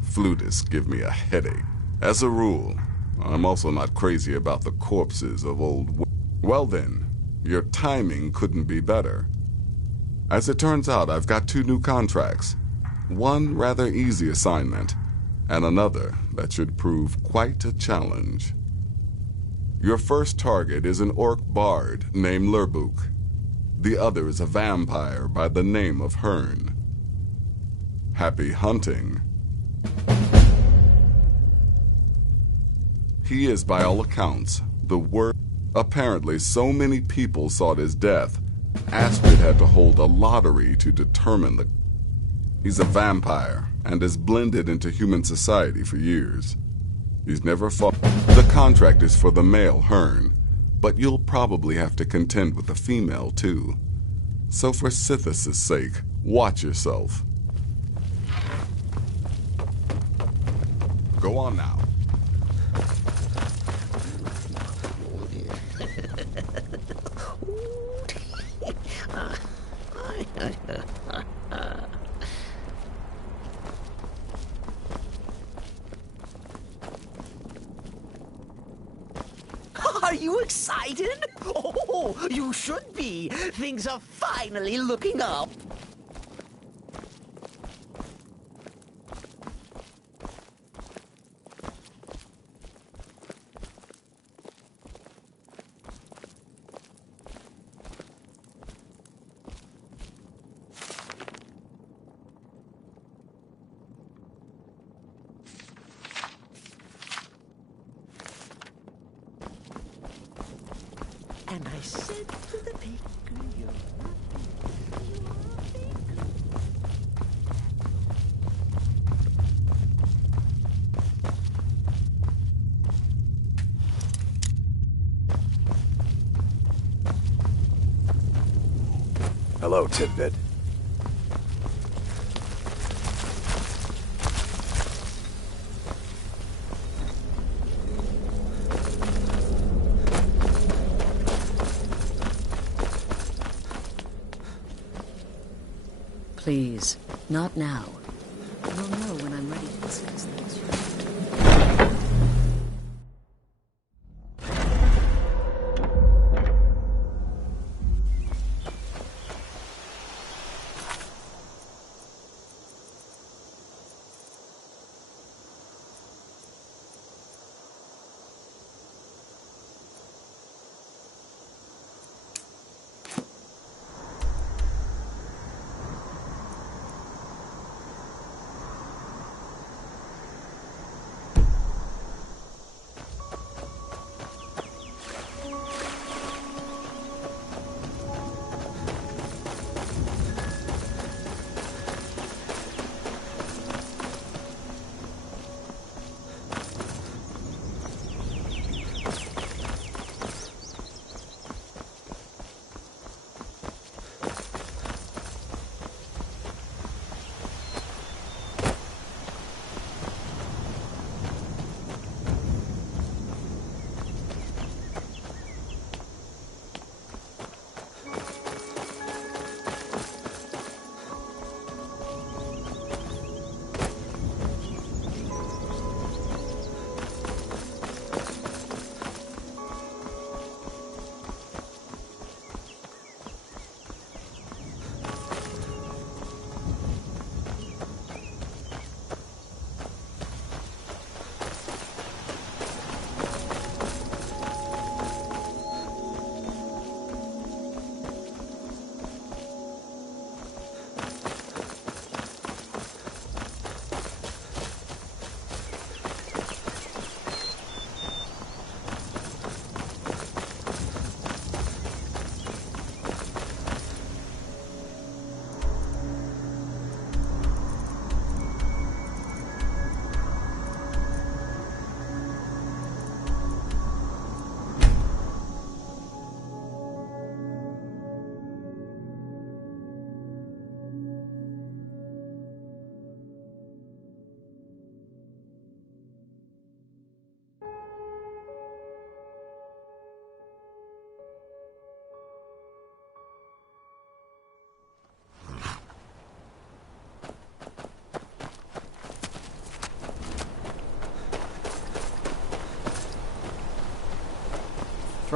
Flutists give me a headache. As a rule, I'm also not crazy about the corpses of old... Well then, your timing couldn't be better. As it turns out, I've got 2 new contracts. One rather easy assignment, and another that should prove quite a challenge. Your first target is an orc bard named Lurbuk. The other is a vampire by the name of Hearn. Happy hunting. He is, by all accounts, the worst. Apparently, so many people sought his death, Astrid had to hold a lottery to determine the... He's a vampire, and has blended into human society for years. He's never fought. The contract is for the male Hearn, but you'll probably have to contend with the female, too. So for Sithis' sake, watch yourself. Go on now. Are you excited? Oh, you should be. Things are finally looking up. And I said to the baker, you're Hello, Tidbit. Please, not now. You'll know when I'm ready to discuss things.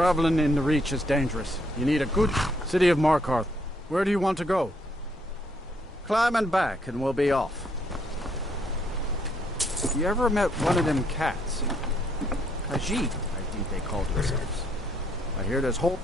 Traveling in the Reach is dangerous. You need a good city of Markarth. Where do you want to go? Climb and back and we'll be off. You ever met one of them cats? Khajiit, I think they called themselves. I hear there's whole...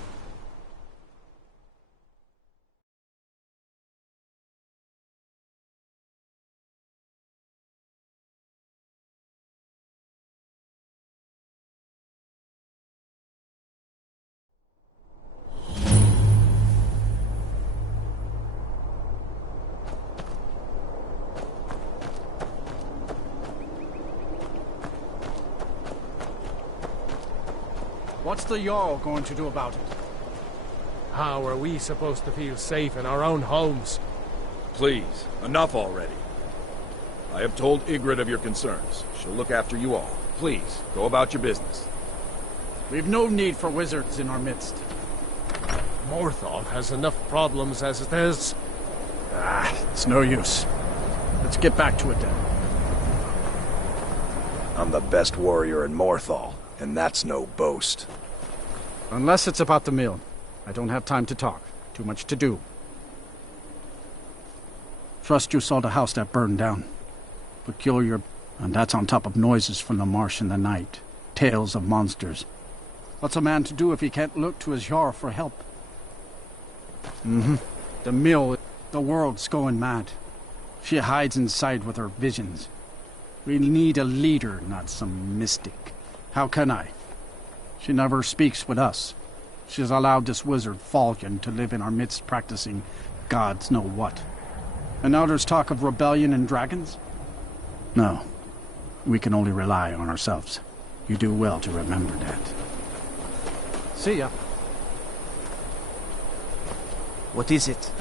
What's the Jarl going to do about it? How are we supposed to feel safe in our own homes? Please, enough already. I have told Ygritte of your concerns. She'll look after you all. Please, go about your business. We've no need for wizards in our midst. Morthal has enough problems as it is. It's no use. Let's get back to it then. I'm the best warrior in Morthal, and that's no boast. Unless it's about the mill. I don't have time to talk. Too much to do. Trust you saw the house that burned down. Peculiar, and that's on top of noises from the marsh in the night. Tales of monsters. What's a man to do if he can't look to his Jarl for help? The mill, the world's going mad. She hides inside with her visions. We need a leader, not some mystic. How can I? She never speaks with us. She's allowed this wizard, Falcon, to live in our midst practicing gods know what. And now there's talk of rebellion and dragons? No. We can only rely on ourselves. You do well to remember that. See ya. What is it?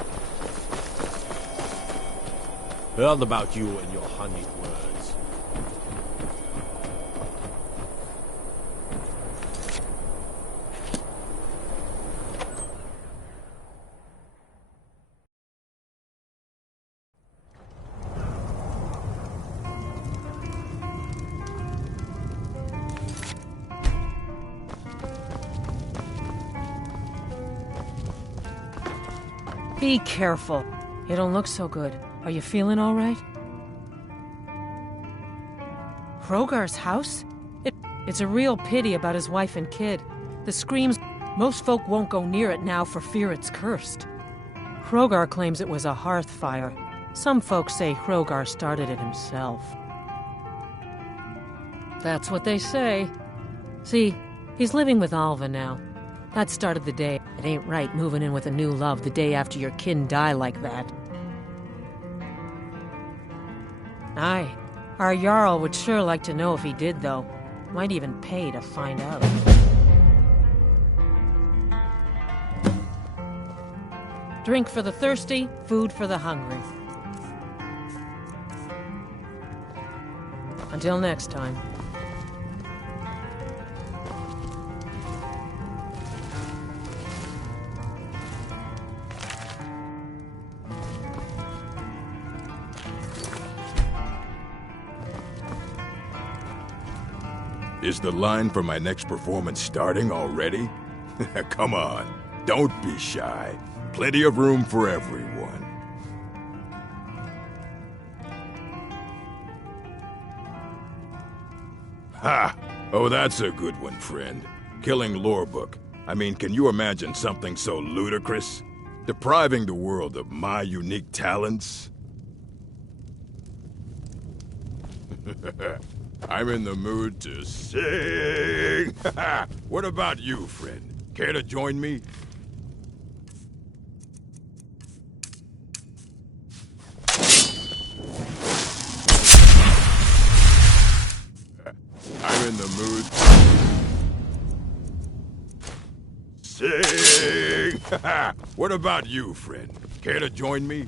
Heard about you and your honeyed words. Be careful. You don't look so good. Are you feeling all right? Hrogar's house? It's a real pity about his wife and kid. The screams... Most folk won't go near it now for fear it's cursed. Hrogar claims it was a hearth fire. Some folks say Hrogar started it himself. That's what they say. See, he's living with Alva now. That started the day. It ain't right moving in with a new love the day after your kin die like that. Aye. Our Jarl would sure like to know if he did, though. Might even pay to find out. Drink for the thirsty, food for the hungry. Until next time. Is the line for my next performance starting already? Come on, don't be shy. Plenty of room for everyone. Ha! Oh, that's a good one, friend. Killing Lorebook. I mean, can you imagine something so ludicrous? Depriving the world of my unique talents? I'm in the mood to sing! What about you, friend? Care to join me? I'm in the mood to sing! What about you, friend? Care to join me?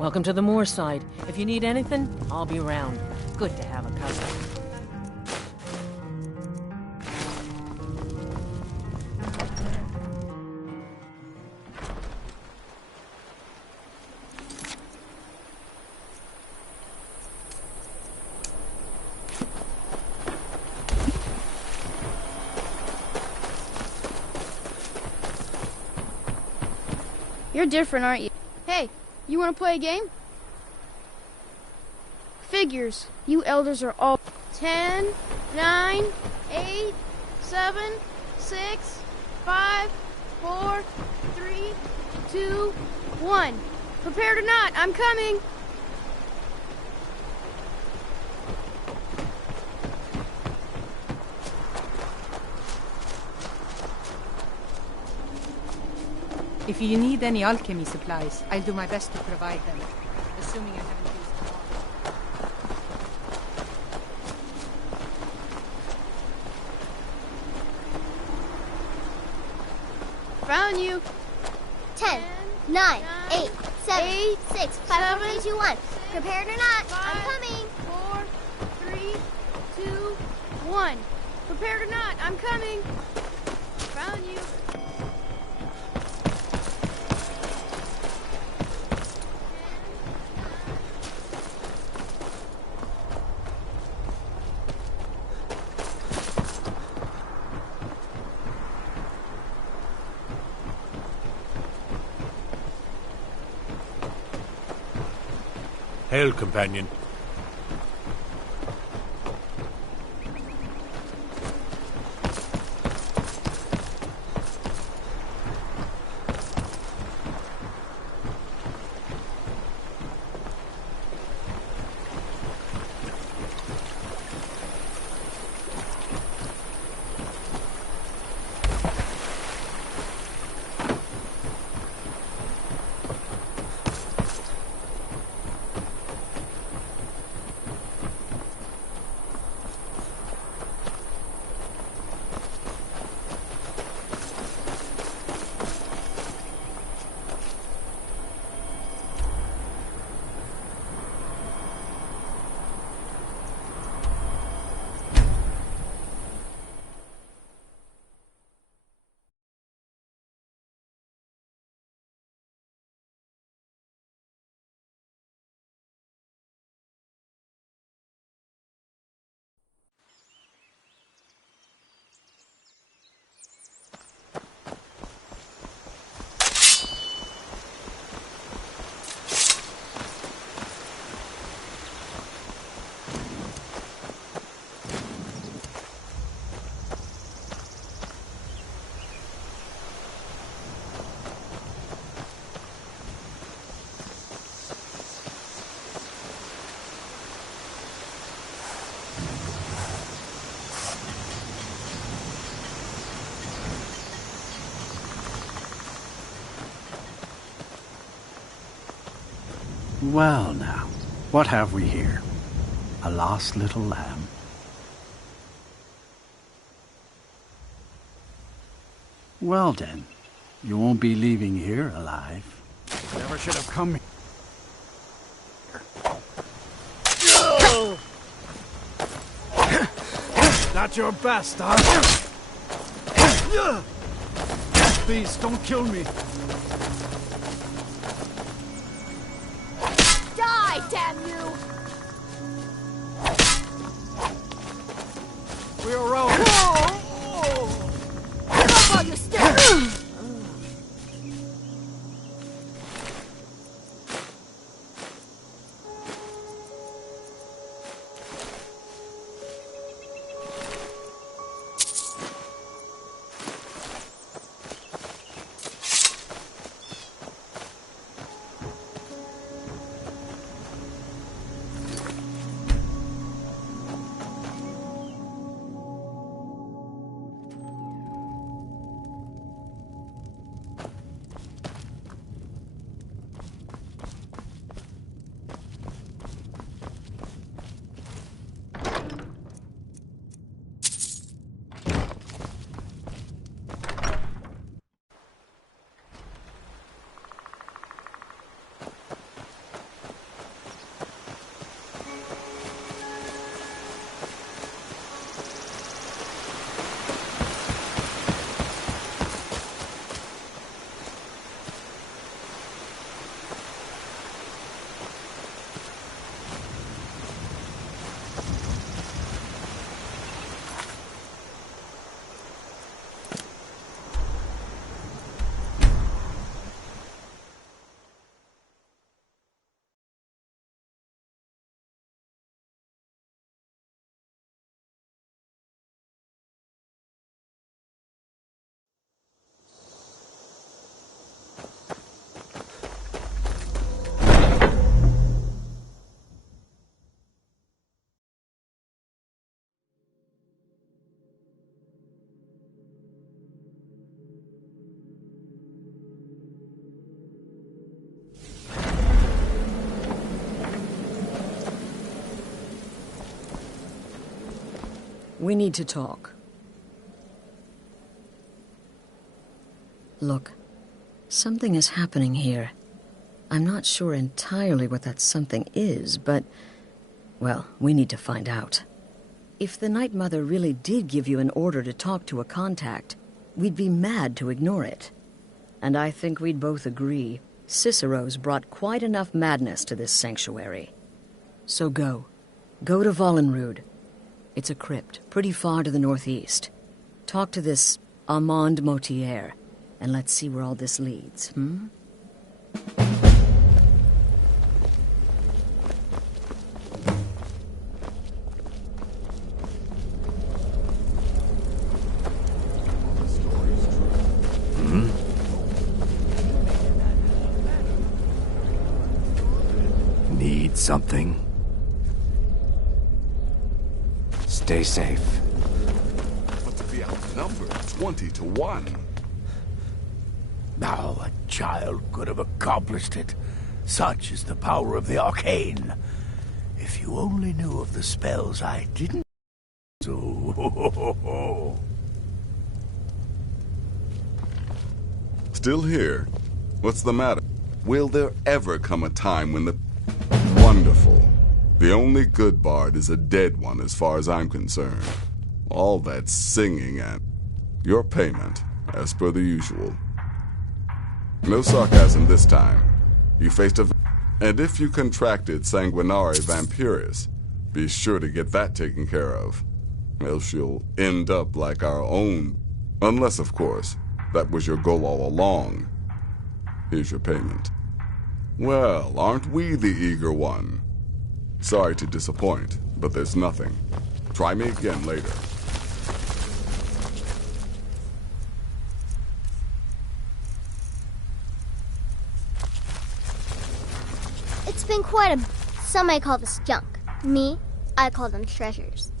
Welcome to the Moorside. If you need anything, I'll be around. Good to have a cousin. You're different, aren't you? Hey, you want to play a game? Figures. You elders are all 10, 9, 8, 7, 6, 5, 4, 3, 2, 1. Prepared or not, I'm coming. If you need any alchemy supplies, I'll do my best to provide them. Assuming I haven't used them all. Found you. 10, 9, 8, 7, 6, 5, 4, 3, 2, 1. Prepared or not, I'm coming. 4, 3, 2, 1. Prepared or not, I'm coming. Found you. Hail, companion. Well now, what have we here? A lost little lamb. Well then, you won't be leaving here alive. Never should have come here. Not your best, huh? Please, don't kill me. Die, damn you! We're around. Get up on your stairs! We need to talk. Look, something is happening here. I'm not sure entirely what that something is, but... well, we need to find out. If the Night Mother really did give you an order to talk to a contact, we'd be mad to ignore it. And I think we'd both agree Cicero's brought quite enough madness to this sanctuary. So go. Go to Vollenrud. It's a crypt, pretty far to the northeast. Talk to this Armand Motier, and let's see where all this leads, Need something? Stay safe. But to be outnumbered 20-1. Now a child could have accomplished it. Such is the power of the arcane. If you only knew of the spells I didn't... So... Still here? What's the matter? Will there ever come a time when the... Wonderful. The only good bard is a dead one as far as I'm concerned. All that singing and... Your payment, as per the usual. No sarcasm this time. You faced a... And if you contracted Sanguinare Vampiris, be sure to get that taken care of. Else you'll end up like our own. Unless, of course, that was your goal all along. Here's your payment. Well, aren't we the eager one? Sorry to disappoint, but there's nothing. Try me again later. It's been quite a... Some might call this junk. Me, I call them treasures.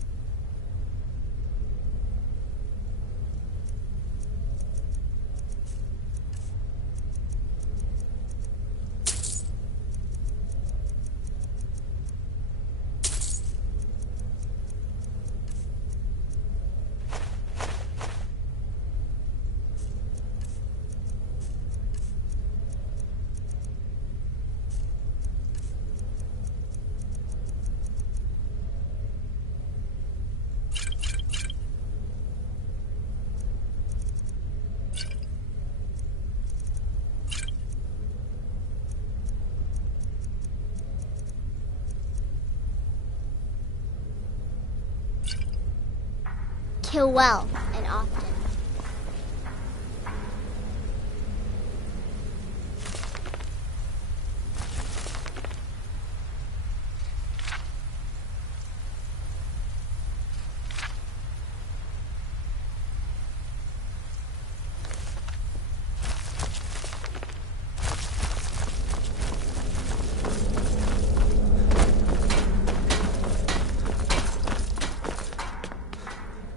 Kill well and often.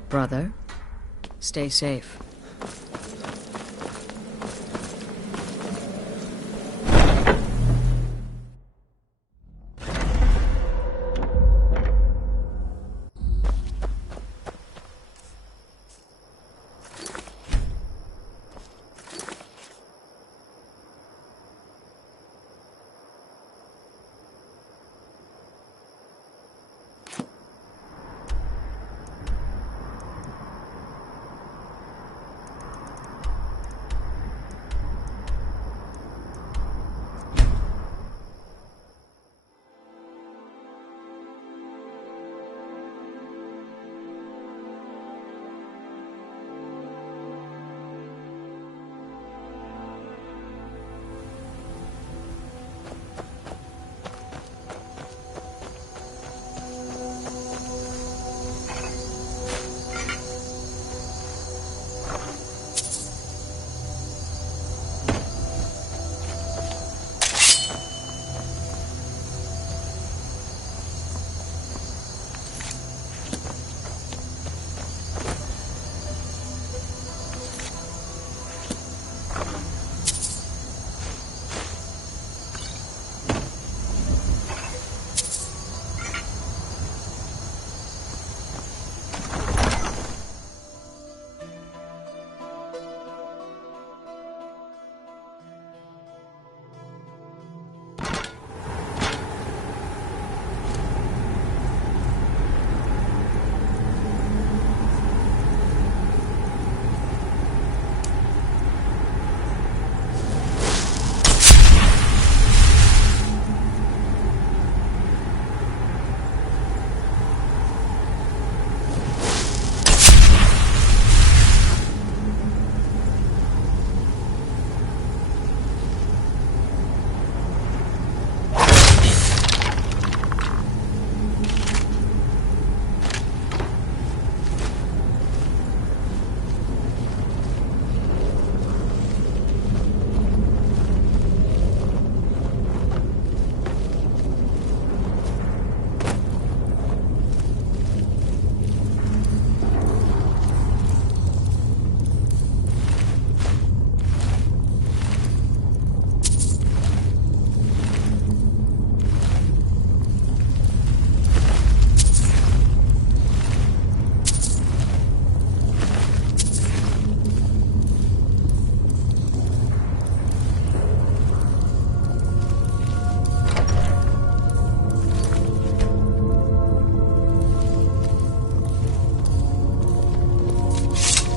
Brother, stay safe.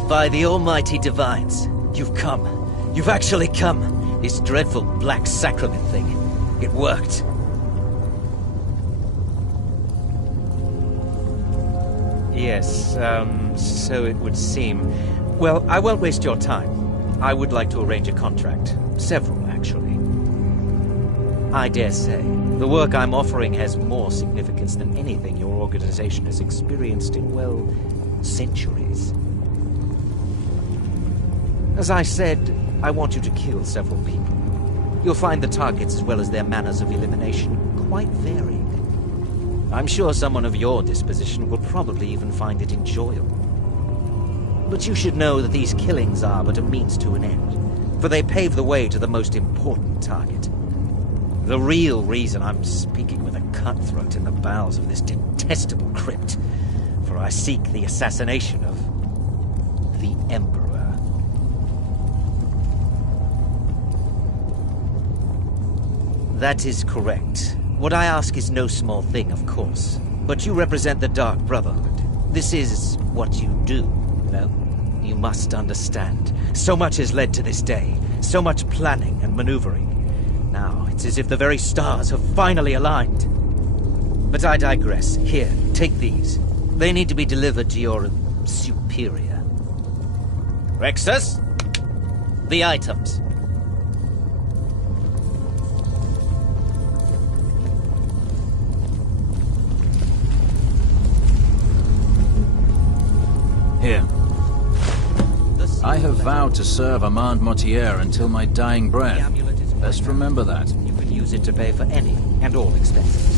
By the almighty divines, you've come. You've actually come. This dreadful black sacrament thing. It worked. Yes, so it would seem. Well, I won't waste your time. I would like to arrange a contract. Several, actually. I dare say, the work I'm offering has more significance than anything your organization has experienced in, well, centuries. As I said, I want you to kill several people. You'll find the targets as well as their manners of elimination quite varied. I'm sure someone of your disposition will probably even find it enjoyable. But you should know that these killings are but a means to an end, for they pave the way to the most important target. The real reason I'm speaking with a cutthroat in the bowels of this detestable crypt, for I seek the assassination of the Emperor. That is correct. What I ask is no small thing, of course. But you represent the Dark Brotherhood. This is what you do, no? You must understand. So much has led to this day. So much planning and maneuvering. Now, it's as if the very stars have finally aligned. But I digress. Here, take these. They need to be delivered to your superior. Rexus? The items. Here. I have vowed to serve Armand Mortier until my dying breath. Best remember that. You can use it to pay for any and all expenses.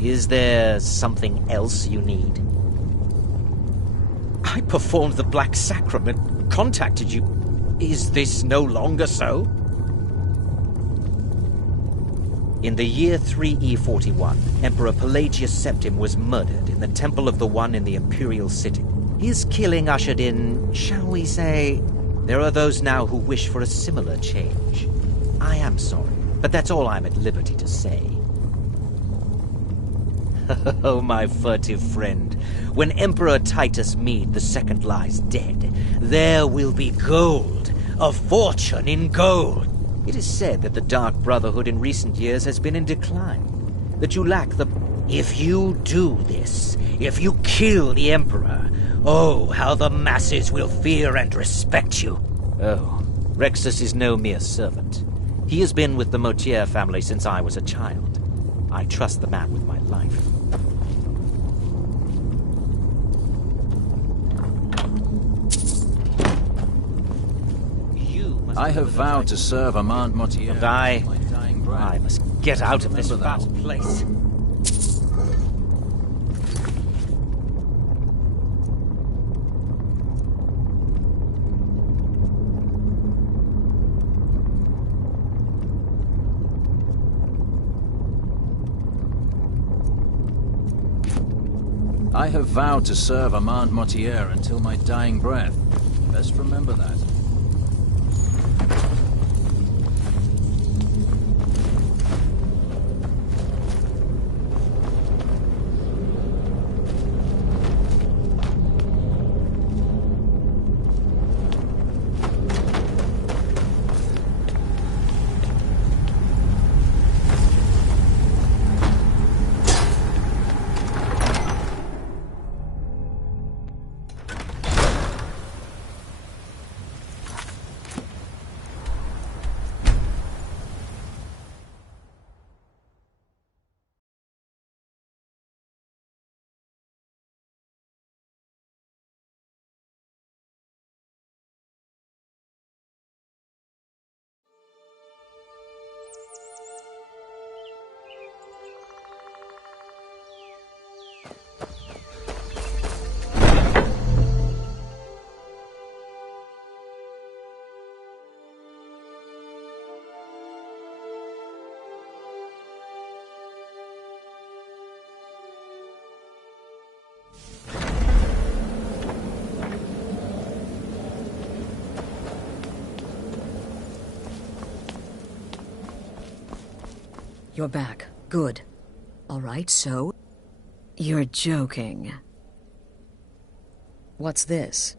Is there something else you need? I performed the Black Sacrament, contacted you. Is this no longer so? In the year 3E41, Emperor Pelagius Septim was murdered in the Temple of the One in the Imperial City. His killing ushered in, shall we say, there are those now who wish for a similar change. I am sorry, but that's all I'm at liberty to say. Oh, my furtive friend, when Emperor Titus Mede II lies dead, there will be gold, a fortune in gold. It is said that the Dark Brotherhood in recent years has been in decline, that you lack the... If you do this, if you kill the Emperor, oh, how the masses will fear and respect you. Oh, Rexus is no mere servant. He has been with the Mortier family since I was a child. I trust the man with my life. I have vowed to serve Armand Mortier. And I must get out of this foul place. I have vowed to serve Armand Mortier until my dying breath. Best remember that. You're back. Good. All right, so... You're joking. What's this?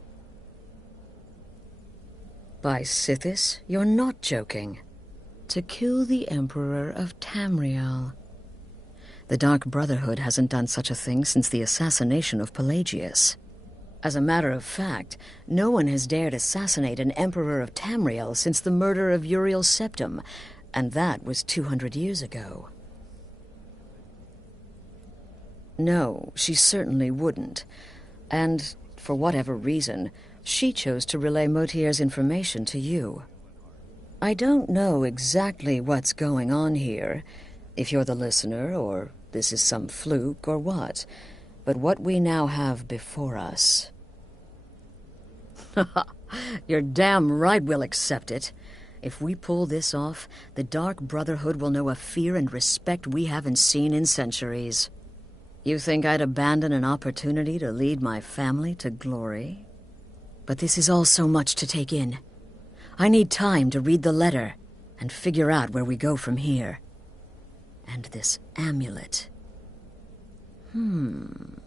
By Sithis, you're not joking. To kill the Emperor of Tamriel. The Dark Brotherhood hasn't done such a thing since the assassination of Pelagius. As a matter of fact, no one has dared assassinate an Emperor of Tamriel since the murder of Uriel Septim, and that was 200 years ago. No, she certainly wouldn't. And, for whatever reason, she chose to relay Motier's information to you. I don't know exactly what's going on here, if you're the listener, or this is some fluke, or what. But what we now have before us... You're damn right we'll accept it. If we pull this off, the Dark Brotherhood will know a fear and respect we haven't seen in centuries. You think I'd abandon an opportunity to lead my family to glory? But this is all so much to take in. I need time to read the letter and figure out where we go from here. And this amulet. I'm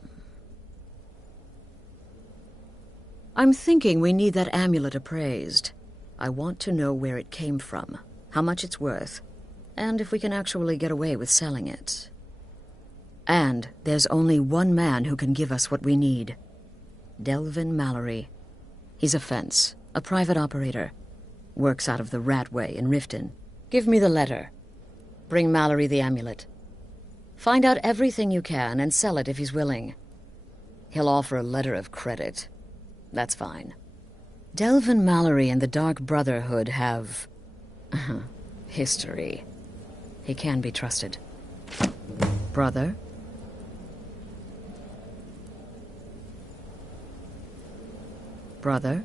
thinking we need that amulet appraised. I want to know where it came from, how much it's worth, and if we can actually get away with selling it. And there's only one man who can give us what we need. Delvin Mallory. He's a fence, a private operator. Works out of the Ratway in Riften. Give me the letter. Bring Mallory the amulet. Find out everything you can and sell it if he's willing. He'll offer a letter of credit. That's fine. Delvin Mallory and the Dark Brotherhood have... history. He can be trusted. Brother? Brother?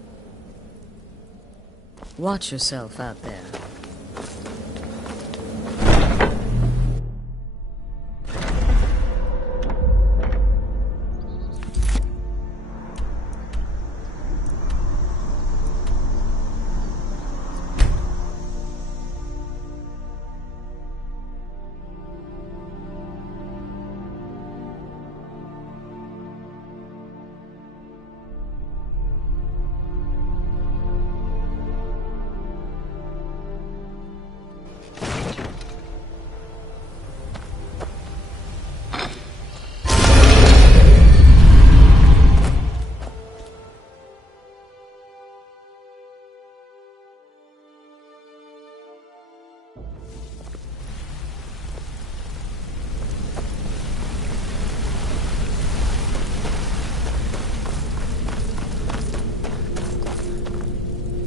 Watch yourself out there.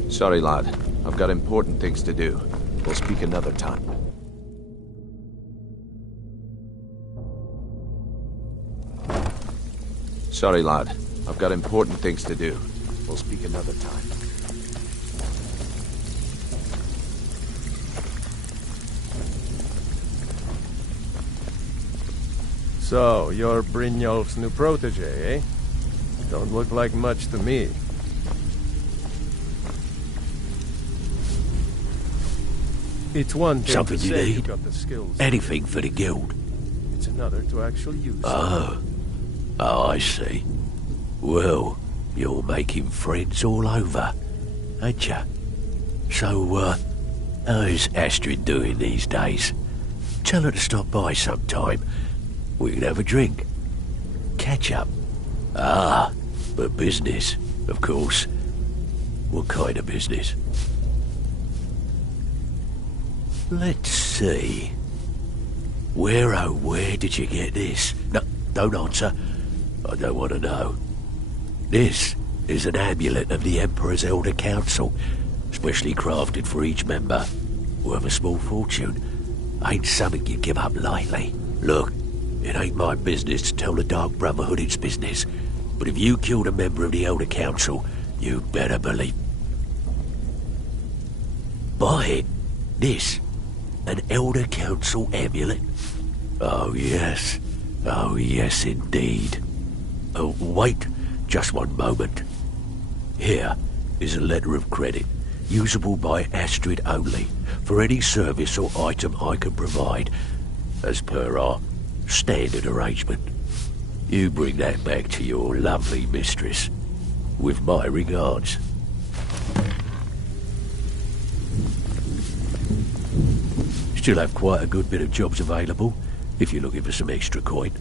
Sorry, lad. I I've got important things to do. We'll speak another time. Sorry, lad. I've got important things to do. We'll speak another time. So, you're Brynjolf's new protege, eh? Don't look like much to me. It's one thing Something to you say need? you've got the skills. Anything for the guild. It's another to actually use them. Oh, I see. Well, you're making friends all over, ain't ya? So, how's Astrid doing these days? Tell her to stop by sometime. We can have a drink. Catch up. Ah, but business, of course. What kind of business? Let's see. Where, oh, where did you get this? No, don't answer. I don't want to know. This is an amulet of the Emperor's Elder Council, specially crafted for each member. Worth a small fortune. Ain't something you give up lightly. Look, it ain't my business to tell the Dark Brotherhood its business, but if you killed a member of the Elder Council, you'd better believe... Buy it. This. An Elder Council amulet. Oh, yes. Oh, yes, indeed. Oh, wait just one moment. Here is a letter of credit, usable by Astrid only, for any service or item I can provide, as per our standard arrangement. You bring that back to your lovely mistress, with my regards. Still have quite a good bit of jobs available, if you're looking for some extra coin.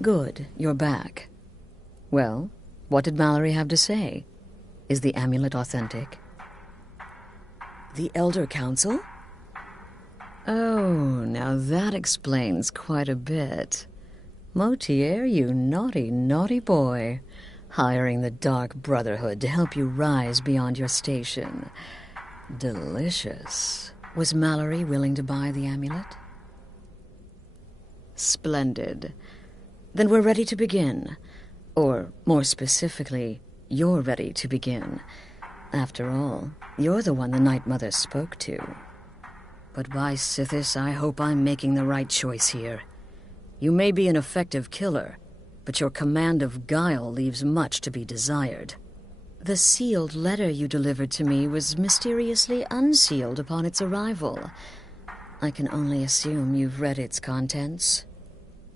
Good, you're back. Well, what did Mallory have to say? Is the amulet authentic? The Elder Council? Oh, now that explains quite a bit. Motier, you naughty, naughty boy. Hiring the Dark Brotherhood to help you rise beyond your station. Delicious. Was Mallory willing to buy the amulet? Splendid. Then we're ready to begin. Or, more specifically, you're ready to begin. After all, you're the one the Night Mother spoke to. But by Sithis, I hope I'm making the right choice here. You may be an effective killer, but your command of guile leaves much to be desired. The sealed letter you delivered to me was mysteriously unsealed upon its arrival. I can only assume you've read its contents.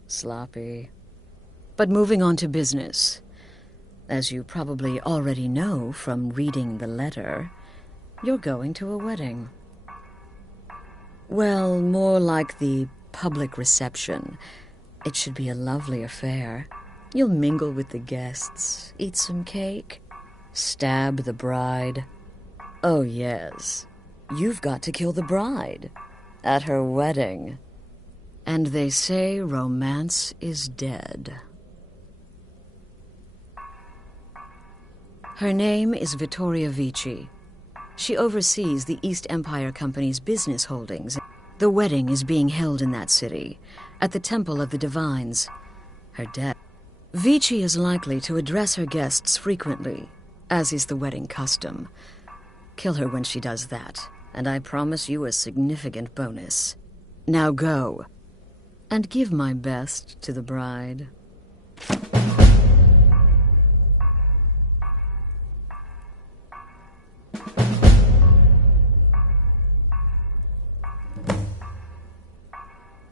Sloppy. But moving on to business. As you probably already know from reading the letter, You're going to a wedding. Well, more like the public reception. It should be a lovely affair. You'll mingle with the guests, eat some cake, stab the bride. Oh, yes. You've got to kill the bride at her wedding. And they say romance is dead. Her name is Vittoria Vici. She oversees the East Empire Company's business holdings. The wedding is being held in that city, at the Temple of the Divines. Her death. Vici is likely to address her guests frequently, as is the wedding custom. Kill her when she does that, and I promise you a significant bonus. Now go, and give my best to the bride.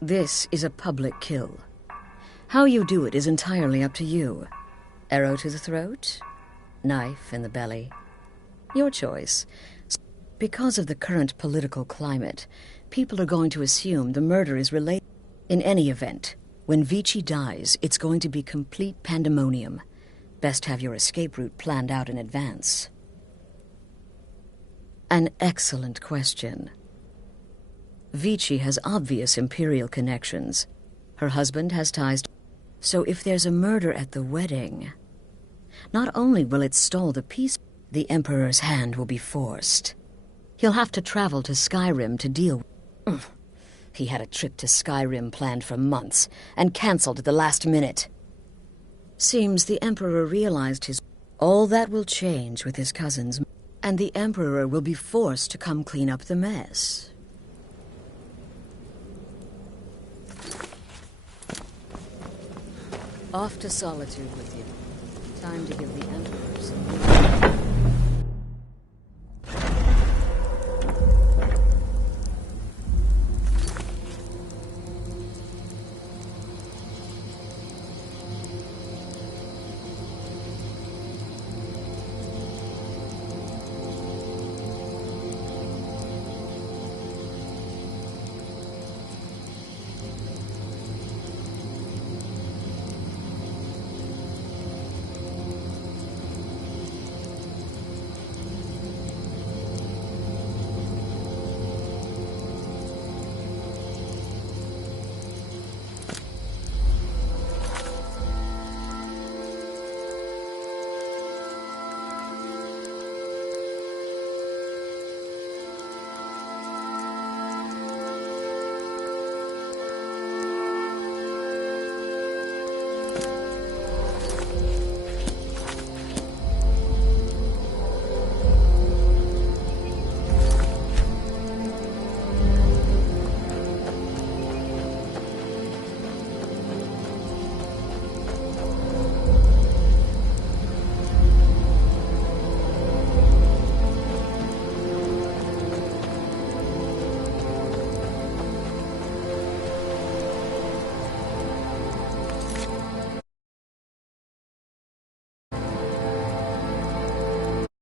This is a public kill. How you do it is entirely up to you. Arrow to the throat, knife in the belly. Your choice. Because of the current political climate, people are going to assume the murder is related. In any event, when Vici dies, it's going to be complete pandemonium. Best have your escape route planned out in advance. An excellent question. Vici has obvious Imperial connections. Her husband has ties to... So if there's a murder at the wedding, not only will it stall the peace, the Emperor's hand will be forced. He'll have to travel to Skyrim to deal with... He had a trip to Skyrim planned for months and cancelled at the last minute. Seems the Emperor realized his... All that will change with his cousins, and the Emperor will be forced to come clean up the mess. Off to solitude with you. Time to give the Emperor some...